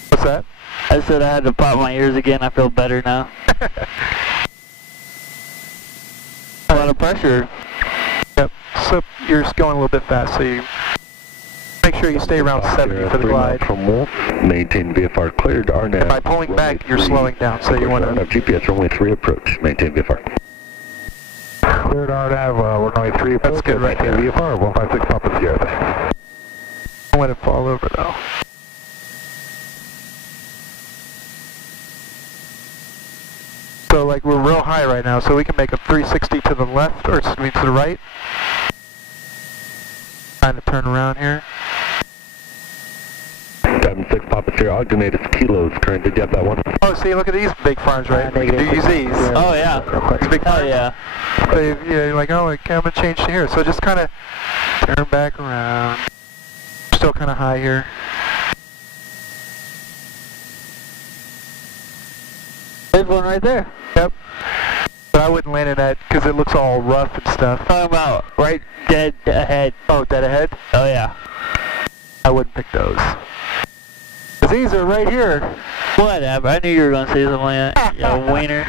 What's that? I said I had to pop my ears again. I feel better now. A lot of pressure. Yep. So you're just going a little bit fast, so you make sure you stay around 70 for the glide. From Wolf, maintain VFR cleared, RNAV. By pulling back, you're slowing down, so you want to... GPS runway 3 approach, maintain VFR. Cleared RNAV, runway 3 approach. That's good right there. VFR, 156 Papa Sierra. Don't let it fall over though. So like we're real high right now, so we can make a 360 to the left, or excuse me, to the right. Trying to turn around here. 76 Papa Sierra, Ogden kilos current. Did you have that one? Oh, see, look at these big farms, right? You can use these. Oh yeah. It's big farms. Oh yeah. So you're like, oh, okay, I'm going to change to here. So just kind of turn back around. Still kind of high here. There's one right there. Yep. So But I wouldn't land in that because it looks all rough and stuff. Talking about right dead ahead. Oh, dead ahead? Oh yeah. I wouldn't pick those. Because these are right here. Whatever. I knew you were gonna say something like that. You wiener.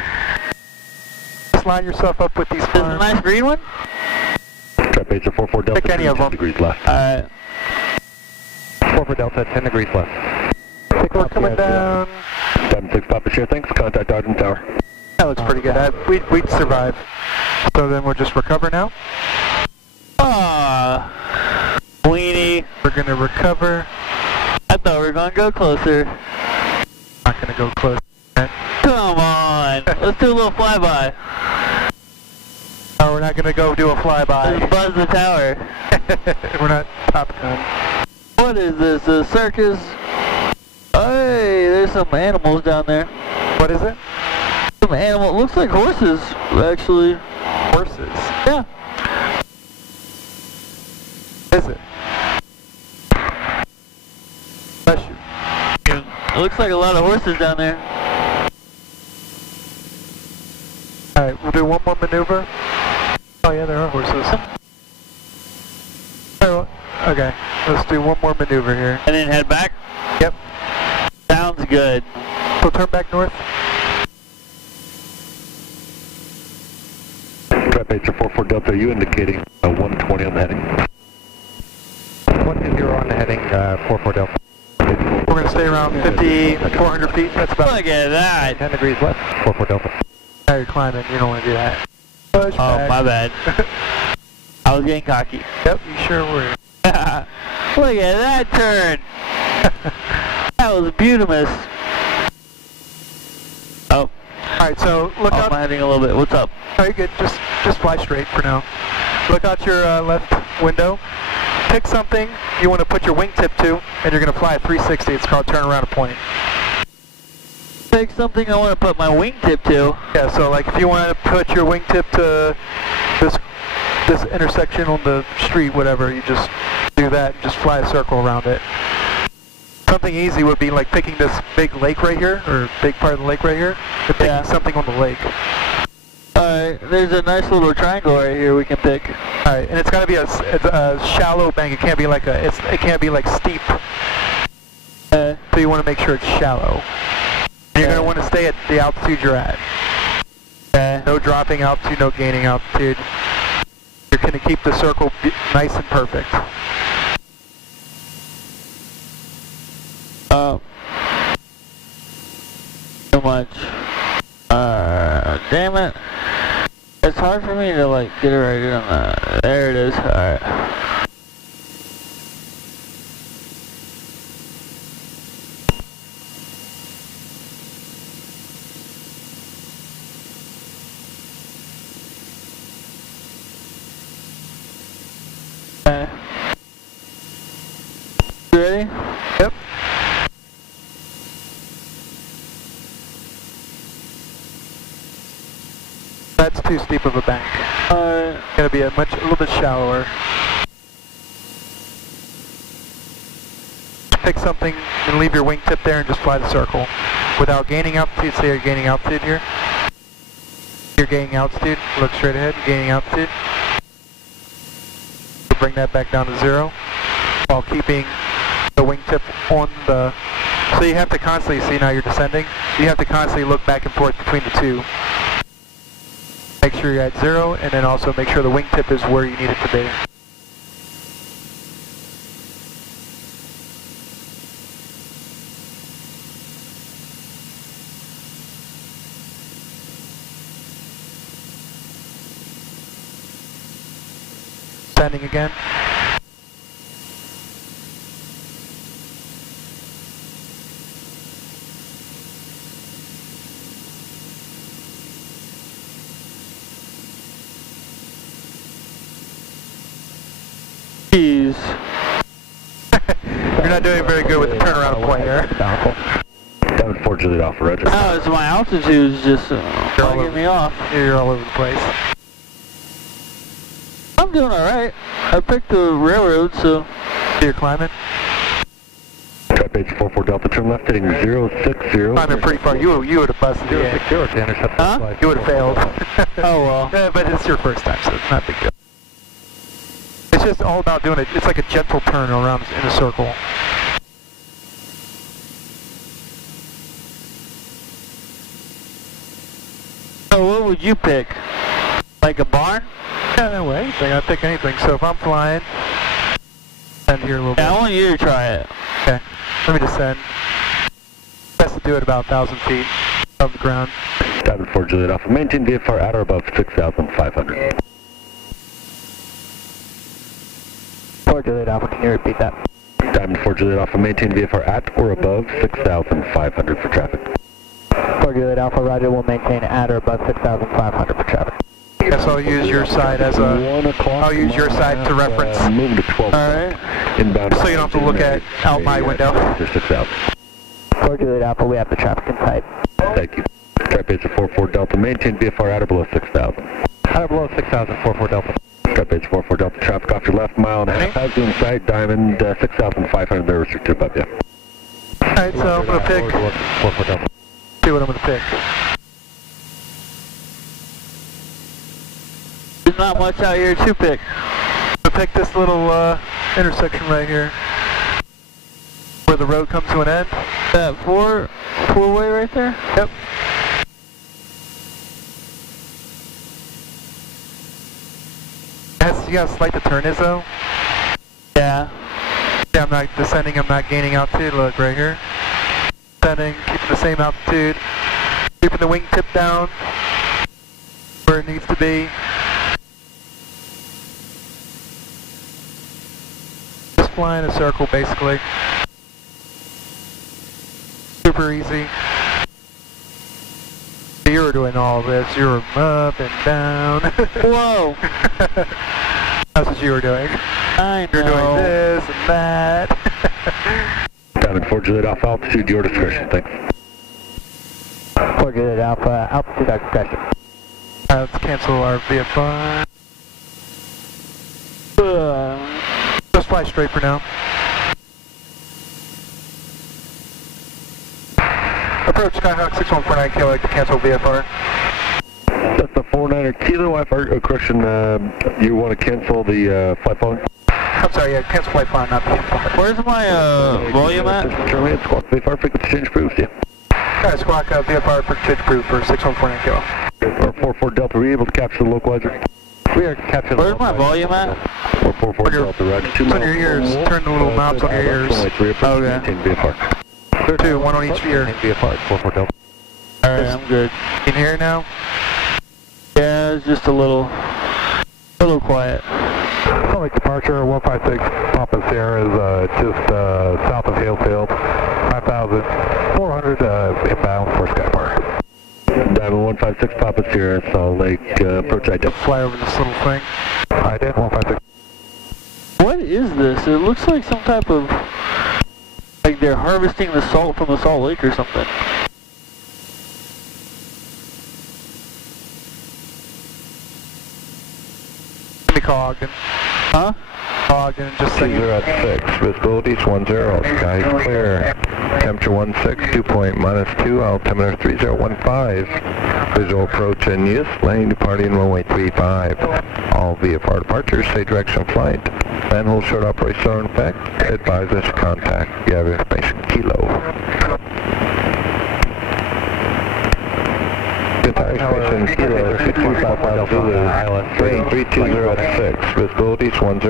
Just line yourself up with these This is a farms. nice green one. Trap H 44 Delta. Pick any of 10 them. degrees left. Alright. 44 Delta, 10 degrees left. We're coming down. 76 Papa Share, thanks. Contact Arden Tower. That looks pretty good. We'd survive. So then we'll just recover now. Ah, weenie. We're going to recover. I thought we were gonna go closer. Not going to go close. Come on. Let's do a little flyby. Oh, we're not going to go do a flyby. Let's buzz the tower. We're not Top Gun. What is this? A circus? Hey, there's some animals down there. What is it? Some animal. Looks like horses, actually. Horses. Yeah. Is it? Bless you. It looks like a lot of horses down there. Alright, we'll do one more maneuver. Oh yeah, there are horses. Oh, okay, let's do one more maneuver here. And then head back? Yep. Sounds good. So turn back north. Trap H 44 Delta, are you indicating 120 on the heading? 120 on the heading, 44 Delta. We're going to stay around 50, 400 feet. That's about Look at that. 10 degrees left, 44 Delta. how you're climbing. You don't want to do that. Push Oh, back. my bad. I was getting cocky. Yep, you sure were. Look at that turn. That was beautiful. Oh, Alright, so look out. I'm heading a little bit. What's up? Oh, you're good. Just fly straight for now. Look out your left window. Pick something you want to put your wingtip to, and you're going to fly at 360. It's called turn around a point. Pick something I want to put my wingtip to. Yeah, so like if you want to put your wingtip to this intersection on the street, whatever, you just do that and just fly a circle around it. Something easy would be like picking this big lake right here, or big part of the lake right here, and picking something on the lake. Alright, there's a nice little triangle right here we can pick. Alright, and it's got to be a shallow bank. It can't be like it can't be like steep. So you want to make sure it's shallow. You're going to want to stay at the altitude you're at. No dropping altitude, no gaining altitude. You're going to keep the circle nice and perfect. Too much. Damn it. It's hard for me to like get it right on that. There it is. Alright. You ready? Yep. That's too steep of a bank. It's going to be a little bit shallower. Pick something and leave your wingtip there and just fly the circle. Without gaining altitude, say you're gaining altitude here. You're gaining altitude, look straight ahead, gaining altitude. Bring that back down to 0 while keeping the wingtip on the... So you have to constantly, see now you're descending, you have to constantly look back and forth between the two. Make sure you're at 0, and then also make sure the wingtip is where you need it to be. Descending again. Jeez. You're not doing very good with the turnaround point here. That would fortunately off, Roger. Oh, it's my altitude's just bugging me off. You're all over the place. I'm doing alright. I picked the railroad, so... You're climbing? Trap Page 44 Delta, turn left heading 060. I'm pretty far. You would have busted the 060 to intercept the flight. You would have failed. Oh well. Yeah, but it's your first time, so it's not a big deal. It's just all about doing it. It's like a gentle turn around in a circle. So what would you pick? Like a barn? Yeah, no way. Anything. I'd pick anything. So if I'm flying, descend here a little bit. Yeah, I want you to try it. Okay. Let me descend. Best to do it about 1,000 feet above the ground. Diamond 4 Juliet Alpha, maintain VFR at or above 6,500. 4 Juliet Alpha, can you repeat that? Diamond 4 Juliet Alpha, maintain VFR at or above 6,500 for traffic. 4 Juliet Alpha, roger, will maintain at or above 6,500 for traffic. Yes, I'll use your side as a, I'll use your side to reference. Move to 12. Alright. Inbound. So you don't have to look at out my window. 6,000. 4 Juliet Alpha, we have the traffic in sight. Thank you. Trap Page 44 Delta, maintain VFR at or below 6,000. At or below 6,000, 44 Delta. Trap Page 44 Delta, traffic off your left, mile and a half. As in sight, Diamond 6,500, they're restricted above you. Alright, so I'm going to pick, 44 Delta. see what I'm going to pick. There's not much out here to pick. I'm going to pick this little intersection right here, where the road comes to an end. That four-way right there? Yep. You got how slight the turn is though? Yeah. Yeah, I'm not descending, I'm not gaining altitude. Look right here. Descending, keeping the same altitude. Keeping the wing tip down where it needs to be. Just flying a circle basically. Super easy. You were doing all this. You were up and down. Whoa! That's what you were doing. I know. You're doing this and that. Diamond 4 Juliet Alpha, altitude, your discretion, thanks. 4 Juliet Alpha, altitude, our discretion. Let's cancel our VFR. Just fly straight for now. Approach Skyhawk 6149 Kilo, like to cancel VFR. That's the 49er Kilo, correction, you want to cancel the flight following? I'm sorry, yeah, cancel flight flying, not VFR. Where's my volume at? Charlie, it's Squawk VFR, frequency change approved, yeah. Alright, Squawk VFR for change approved for 6149 Kilo. Or 44 Delta, were you able to capture the localizer? We are capturing Where's my volume at? Or 44 Delta, roger. 2 It's on your ears, turn the little knobs on your ears. Okay. Maintain VFR. 2, 1 on each ear. VFR, 44 Delta. Alright, I'm good. In here now? Yeah, it's just a little quiet. Lake departure 156 Papa Sierra is just south of Halefield, 5,400 inbound for Skybar. Diamond 156 Papa Sierra, Salt Lake, approach ID. Fly over this little thing. ID 156. What is this? It looks like some type of, like they're harvesting the salt from the Salt Lake or something. Let me call Ogden. Huh? Call Ogden and just say You're at 6, visibility 10, sky clear. Temperature 16, dew point -2, altimeter 3015. Visual approach in use, lane departing runway 35. All VFR departures, say direction flight. Manhole short operation are in effect. Advise us to contact. You have information, Kilo. Information, Kilo, 625 Zulu, range 3206, visibility 10.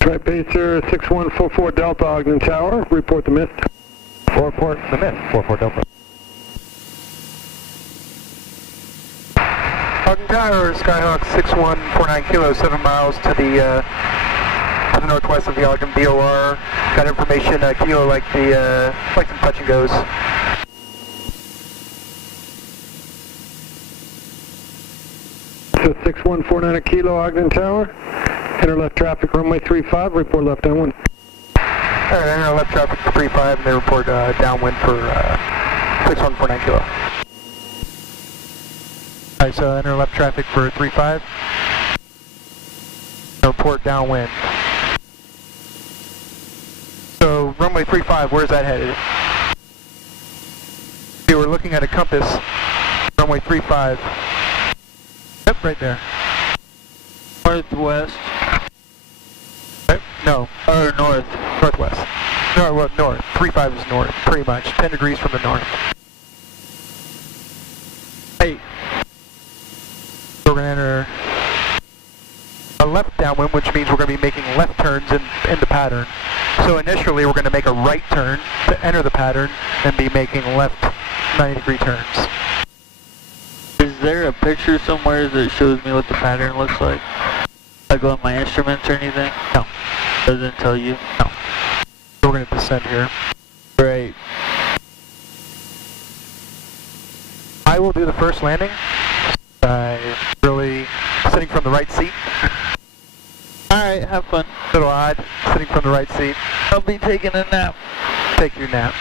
Tri Pacer 6144 Delta Ogden Tower, report the mist. Report the mist, 44 Delta. Ogden Tower, Skyhawk 6149 Kilo, 7 miles to the northwest of the Ogden BOR. Got information, Kilo like some touch and goes. So 6149 Kilo Ogden Tower, enter left traffic runway 35, report left downwind. Alright, enter left traffic for 35 and they report downwind for 6149 Kilo. Alright, so enter left traffic for 35. Report downwind. So runway 35, where's that headed? If you were looking at a compass, runway 35. Yep, right there. Northwest. Okay. No. Or north. Northwest. No, well, north. 35 is north, pretty much. 10 degrees from the north. Hey. We're going to enter a left downwind, which means we're going to be making left turns in the pattern. So initially we're going to make a right turn to enter the pattern and be making left 90-degree turns. Is there a picture somewhere that shows me what the pattern looks like? Like on my instruments or anything? No. Doesn't tell you? No. We're going to descend here. Right. I will do the first landing by really sitting from the right seat. Alright, have fun. A little odd, sitting from the right seat. I'll be taking a nap. Take your nap.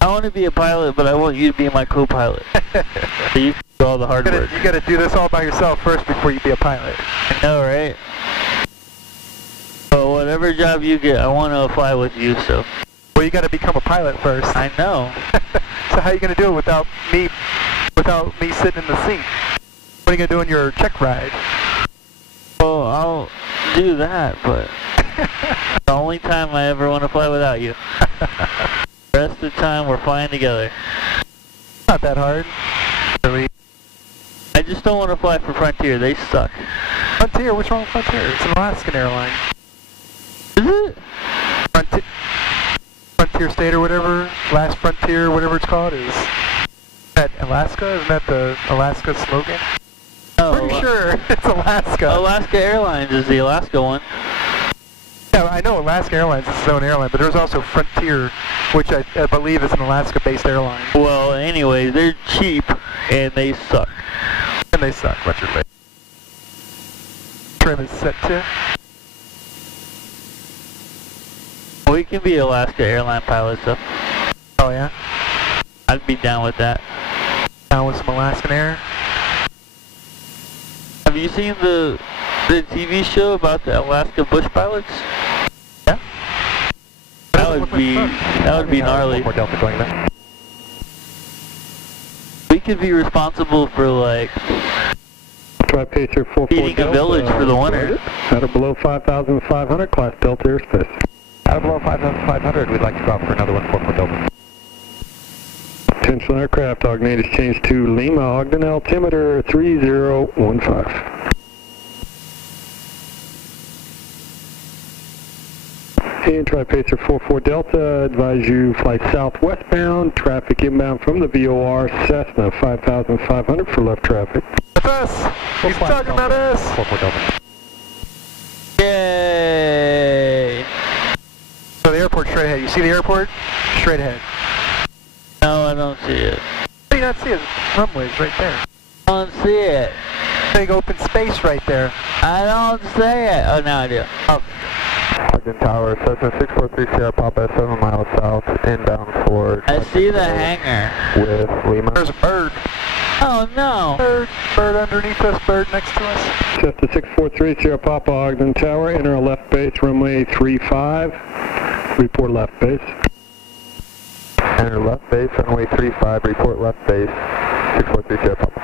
I want to be a pilot, but I want you to be my co-pilot. So you can do all the hard work. You gotta do this all by yourself first before you be a pilot. I know, right? But whatever job you get, I want to fly with you, so. Well, you gotta become a pilot first. I know. So how are you gonna do it without me sitting in the seat? What are you gonna do on your check ride? Well, I'll do that, but the only time I ever want to fly without you. The rest of the time, we're flying together. Not that hard. Really. I just don't want to fly for Frontier. They suck. Frontier? What's wrong with Frontier? It's an Alaskan airline. Is it? Frontier State or whatever, Last Frontier, whatever it's called, is that Alaska? Isn't that the Alaska slogan? No, Pretty sure it's Alaska. Alaska Airlines is the Alaska one. Yeah, I know Alaska Airlines is its own airline, but there's also Frontier, which I believe is an Alaska-based airline. Well, anyway, they're cheap and they suck. And they suck. What's your trim is set to? We can be Alaska airline pilots, though. Oh yeah? I'd be down with that. Down with some Alaskan Air? Have you seen the TV show about the Alaska bush pilots? Yeah. That would be gnarly. More Delta going there. We could be responsible for like Try Pacer 44 feeding a village for the winter. At or below 5,500, class Delta airspace. Out of below 5,500, we'd like to go out for another 144 Delta. Attention aircraft, Ogden is changed to Lima, Ogden altimeter 3015. And try Pacer 44 Delta, advise you flight southwestbound, traffic inbound from the VOR Cessna 5,500 for left traffic. That's us! He's talking about us! 44 Delta. Yay! So the airport's straight ahead. You see the airport? Straight ahead. No, I don't see it. How do you not see it? Runway's right there. I don't see it. Big open space right there. I don't see it. Oh, now I do. Oh. Ogden Tower, Cessna 643 Sierra Papa, 7 miles south, inbound for... I see the hangar. With Lima. There's a bird. Oh, no. Bird underneath us, bird next to us. Cessna 643 Sierra Papa, Ogden Tower, enter a left base, runway 35. Report left base. Enter left base, runway 35, report left base, 643 Sierra Papa.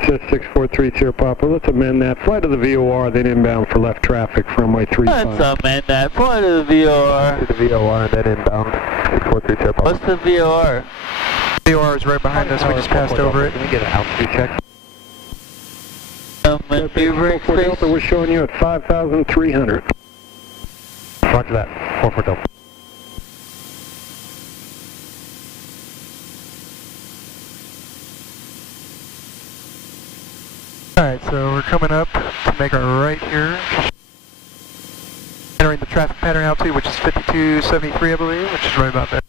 Says 643 Sierra Papa. Let's amend that. Flight of the VOR, then inbound for left traffic for runway 35. Let's amend that. Fly to the VOR. To the VOR and then inbound, 643 Sierra Papa. What's the VOR? VOR is right behind us. We just passed over it. Can we get an altitude check? Maneuver Delta, space. we're showing you at 5,300. Roger that. 44 Delta. Alright, so we're coming up to make our right here. Entering the traffic pattern altitude, which is 5273, I believe, which is right about there.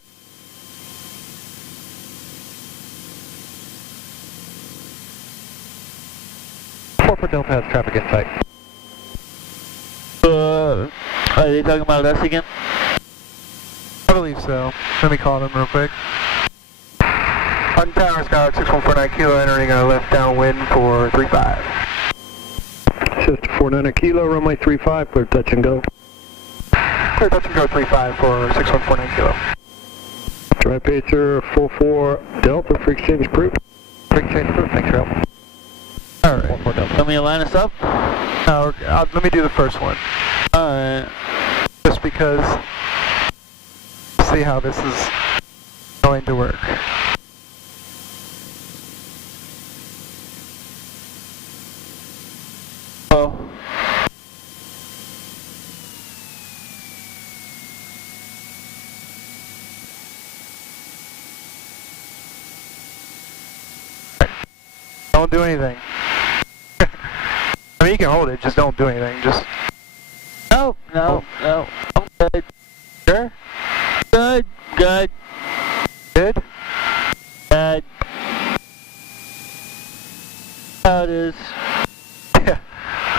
Corporate Delta has traffic in sight. Are they talking about us again? I believe so. Let me call them real quick. On tower, Skylark 6149 kilo, entering left downwind for 35. Just 49 kilo, runway 35, clear touch and go. Clear touch and go 35 for 6149 kilo. Dry pacer 44 Delta, free exchange approved. Free exchange approved, thanks for help. Alright. Want me to line us up? No, let me do the first one. Alright. Just because, see how this is going to work. Oh. Don't do anything. I mean, you can hold it, just don't do anything. Just. No. I'm good. Sure? Good. Good? Good. How it is. Yeah.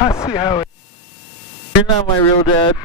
I see how it is. You're not my real dad.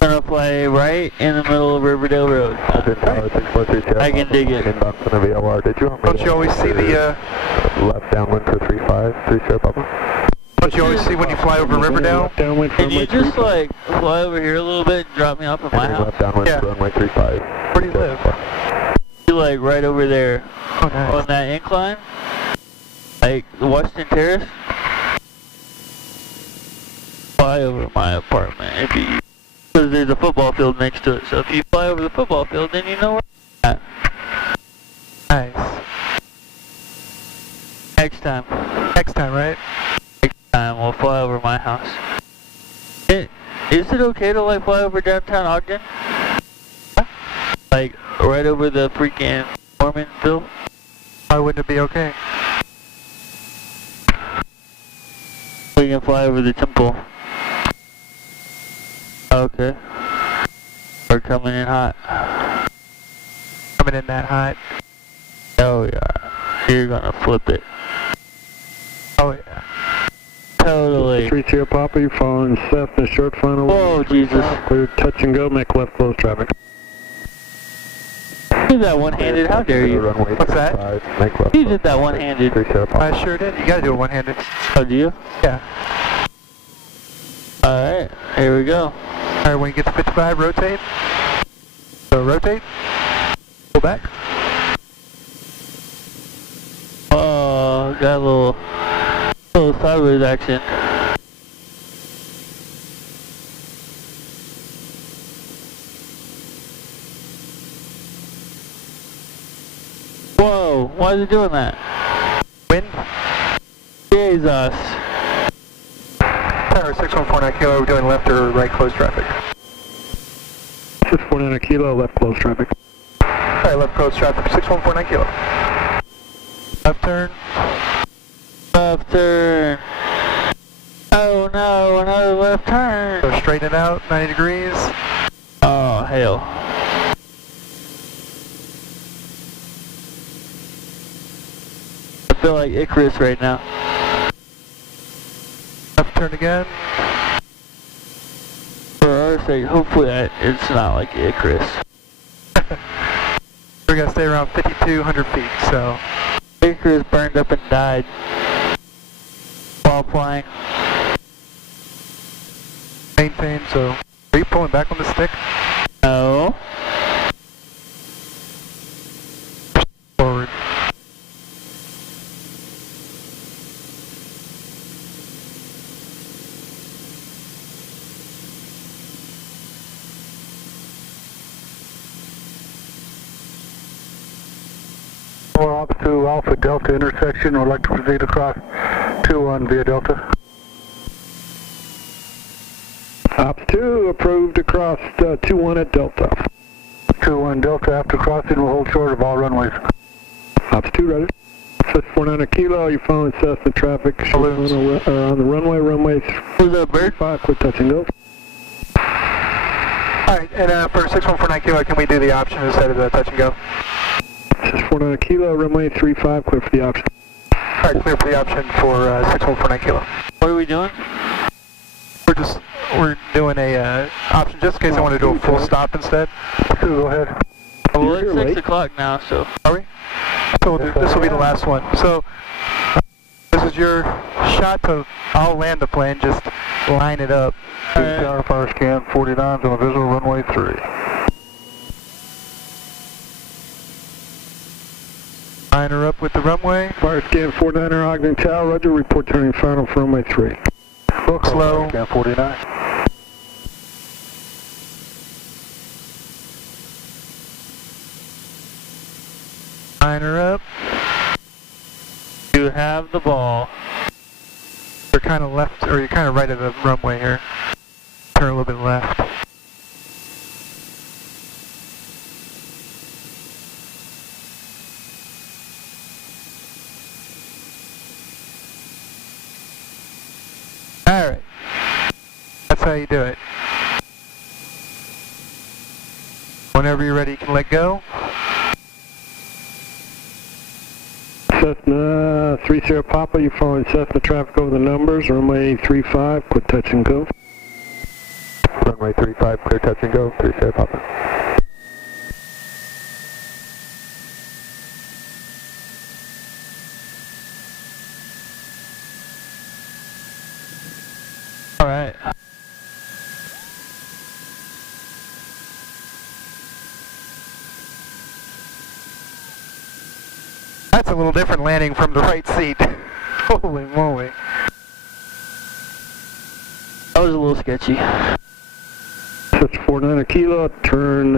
Gonna fly right in the middle of Riverdale Road. I can dig it. Inbound from the VLR. Did you want me Don't you always see the, left downwind for 35, 3 Sierra Papa? don't you always see when you fly over Riverdale? Downwind Can runway you just 35. like fly over here a little bit and drop me off at my house? Left downwind Yeah. for runway 35. Where do you live? You like right over there Oh, nice. on that incline? Like the Washington Terrace? Fly over my apartment. It'd be because there's a football field next to it. So if you fly over the football field, then you know where I'm at. Nice. Next time. Next time, right? Next time we'll fly over my house. Is it okay to like fly over downtown Ogden? Like right over the freaking Mormonville? Why wouldn't it be okay? We can fly over the temple. Okay. We're coming in hot. Coming in that hot. Oh yeah. You're gonna flip it. Oh, yeah. Totally. 3 Sierra Papa, you're following Cessna, short final. Whoa, Jesus. Clear touch and go, make left close traffic. You did that one-handed, how dare you? What's that? Make left You did that one-handed. 3 Sierra Papa. I sure did. You gotta do it one-handed. Oh, do you? Yeah. Alright, here we go. Alright, when you get to 55, rotate. So rotate. Pull back. Oh, got a little sideways action. Whoa, why is it doing that? Wind. Jesus. Tower 6149 kilo, we're doing left or right close traffic. 649 kilo, left close traffic. Alright, left close traffic, 6149 kilo. Left turn. Left turn. Oh no, another left turn. Go straighten it out, 90 degrees. Oh, hell. I feel like Icarus right now. Left turn again. For our sake, hopefully it's not like Icarus. We're gonna stay around 5,200 feet, so. Icarus burned up and died while flying. Maintain, so. Are you pulling back on the stick? No. Forward. We're off to Alpha Delta intersection. We'd like to proceed across 21 via Delta. Ops 2 approved across 2-1 at Delta. 2-1 Delta, after crossing will hold short of all runways. Ops 2 ready. Cessna 49 Kilo, you're following Cessna traffic. On the runway 35, quit touch and go. Alright, and for 6149 Kilo, can we do the option instead of the touch and go? Cessna 49 Kilo, runway 35, clear for the option. Alright, clear for the option for 6149 Kilo. What are we doing? We're doing a option just in case I want to do a full stop instead. Go ahead. Well, it's 6 o'clock now, so. Are we? So this will be the last one. So this is your shot to, I'll land the plane, just line it up. Tower fire scan 49's on the visual runway 3. Line her up with the runway. Fire scan 49er Ogden Tower, roger, report turning final for runway 3. Slow. Scan 49. Line her up. You have the ball. You're kind of left, or you're kind of right of the runway here. Turn a little bit left. Alright. That's how you do it. Whenever you're ready, you can let go. Cessna 30 Papa, you're following Cessna traffic over the numbers, runway 35, quit touch and go. Runway 35, clear touch and go, 30 Papa. Alright. That's a little different landing from the right seat. Holy moly. That was a little sketchy. That's 49 Kilo, turn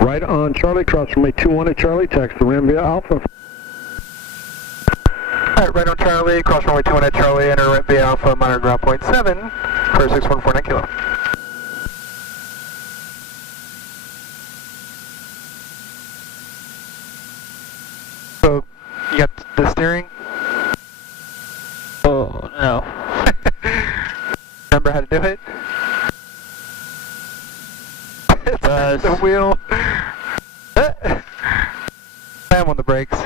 right on Charlie, cross runway 21 at Charlie, taxi the Ram via Alpha. Alright, right on Charlie, cross runway 21 at Charlie, enter ramp via Alpha, monitor ground point 7 for 6149 Kilo. So, you got the steering? Oh, no. Remember how to do it? It's the wheel. Slam on the brakes.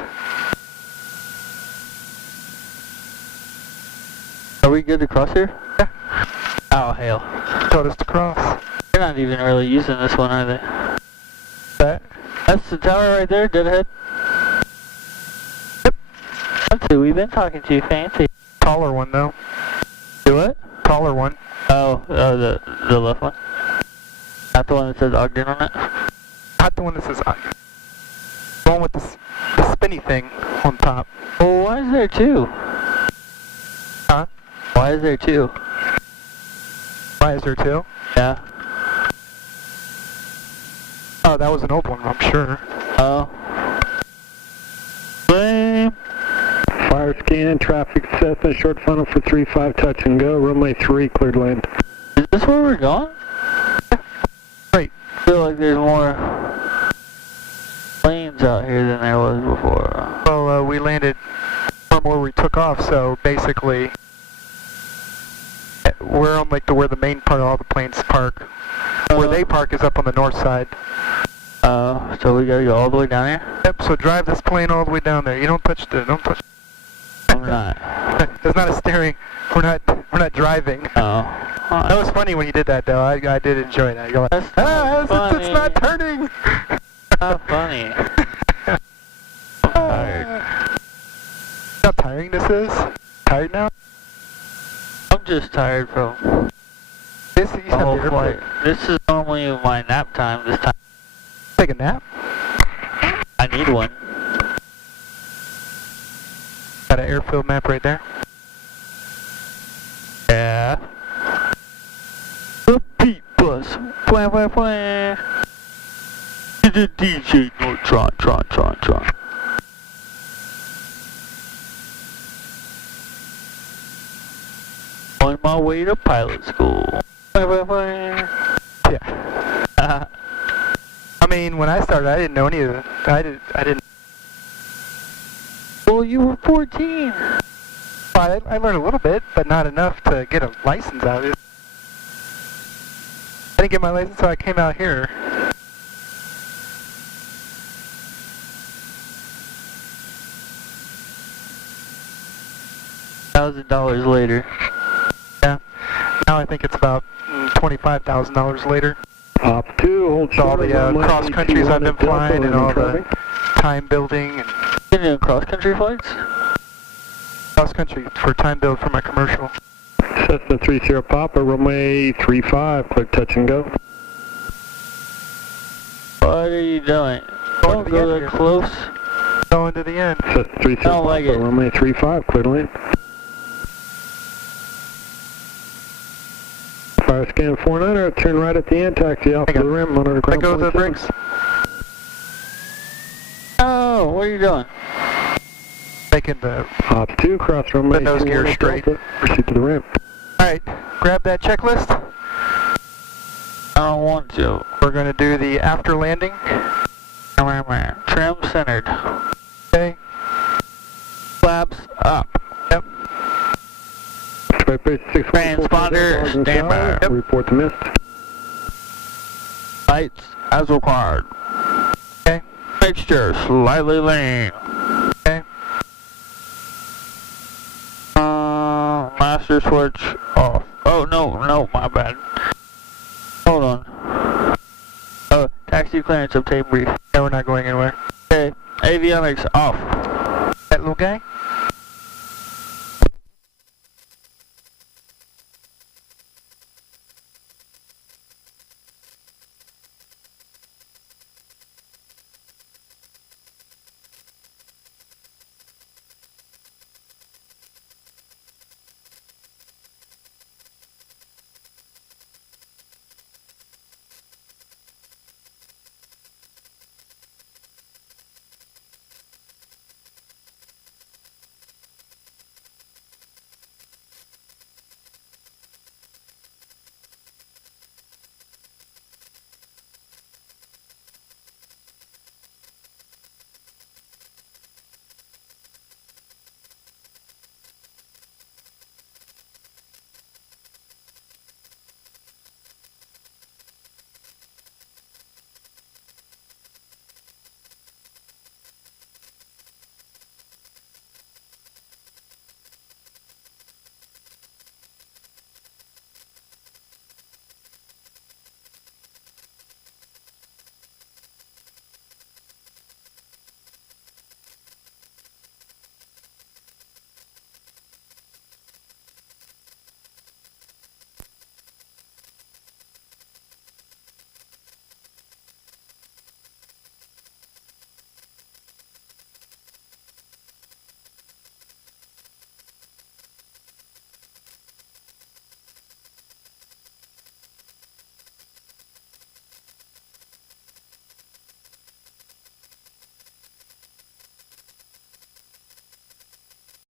Are we good to cross here? Yeah. Oh, hell. Told us to cross. They're not even really using this one, are they? That? That's the tower right there, dead ahead. Yep. That's who we've been talking to, fancy. Taller one though. Do what? Taller one. Oh, the left one? Not the one that says Ogden on it? Not the one that says Ogden. The one with the spinny thing on top. Well, why is there two? Huh? Why is there two? Why is there two? Yeah. Oh, that was an old one, I'm sure. Oh. Blame. Fire scan, traffic Cessna, short funnel for 35, touch and go, runway 3, cleared land. Is this where we're going? Right. I feel like there's more planes out here than there was before. Well, we landed from where we took off, so basically we're on like where the main part of all the planes park. Where they park is up on the north side. Oh, so we gotta go all the way down here? Yep, so drive this plane all the way down there. You don't touch I'm not. There's not a steering. We're not driving. Oh. That was funny when you did that though. I did enjoy that. You're like, That's funny. it's not turning. Not funny. I'm tired. How tiring this is? Tired now? I'm just tired from This you the have whole the airport. flight. This is normally my nap time this time. Take a nap? I need one. Got an airfield map right there. Yeah. The beat bus. Wah, wah, wah. The DJ Tron. On my my way to pilot school. Yeah. I mean, when I started, I didn't know any of it. I didn't. Well, you were 14. Well, I learned a little bit, but not enough to get a license out of it. I didn't get my license until I came out here. $1,000 later. Yeah. Now I think it's about $25,000 later. Op 2, hold All the cross countries I've been flying and all the time building and You doing cross country flights? cross country for time build for my commercial. Cessna 30 Papa, runway 35, clear touch and go. What are you doing? Don't go that close. Going to the end. Cessna 30 Papa, like it. runway 35, clear to land. Fire scan 49er, turn right at the end, taxi off the rim, monitor Let ground go of the 27. brakes. Oh, what are you doing? Making the Op 2, cross runway nose gear 21 straight. Delta, proceed to the ramp. Alright, grab that checklist. I don't want to. We're going to do the after landing. Trim centered. Okay. Flaps up. Yep. Transponder, stand by. Yep. Report the mist. Lights as required. Okay. Mixture slightly lean. Okay. Master switch off. Oh, no, my bad. Hold on. Oh, taxi clearance obtained brief. Yeah, we're not going anywhere. Okay, avionics off. That little guy?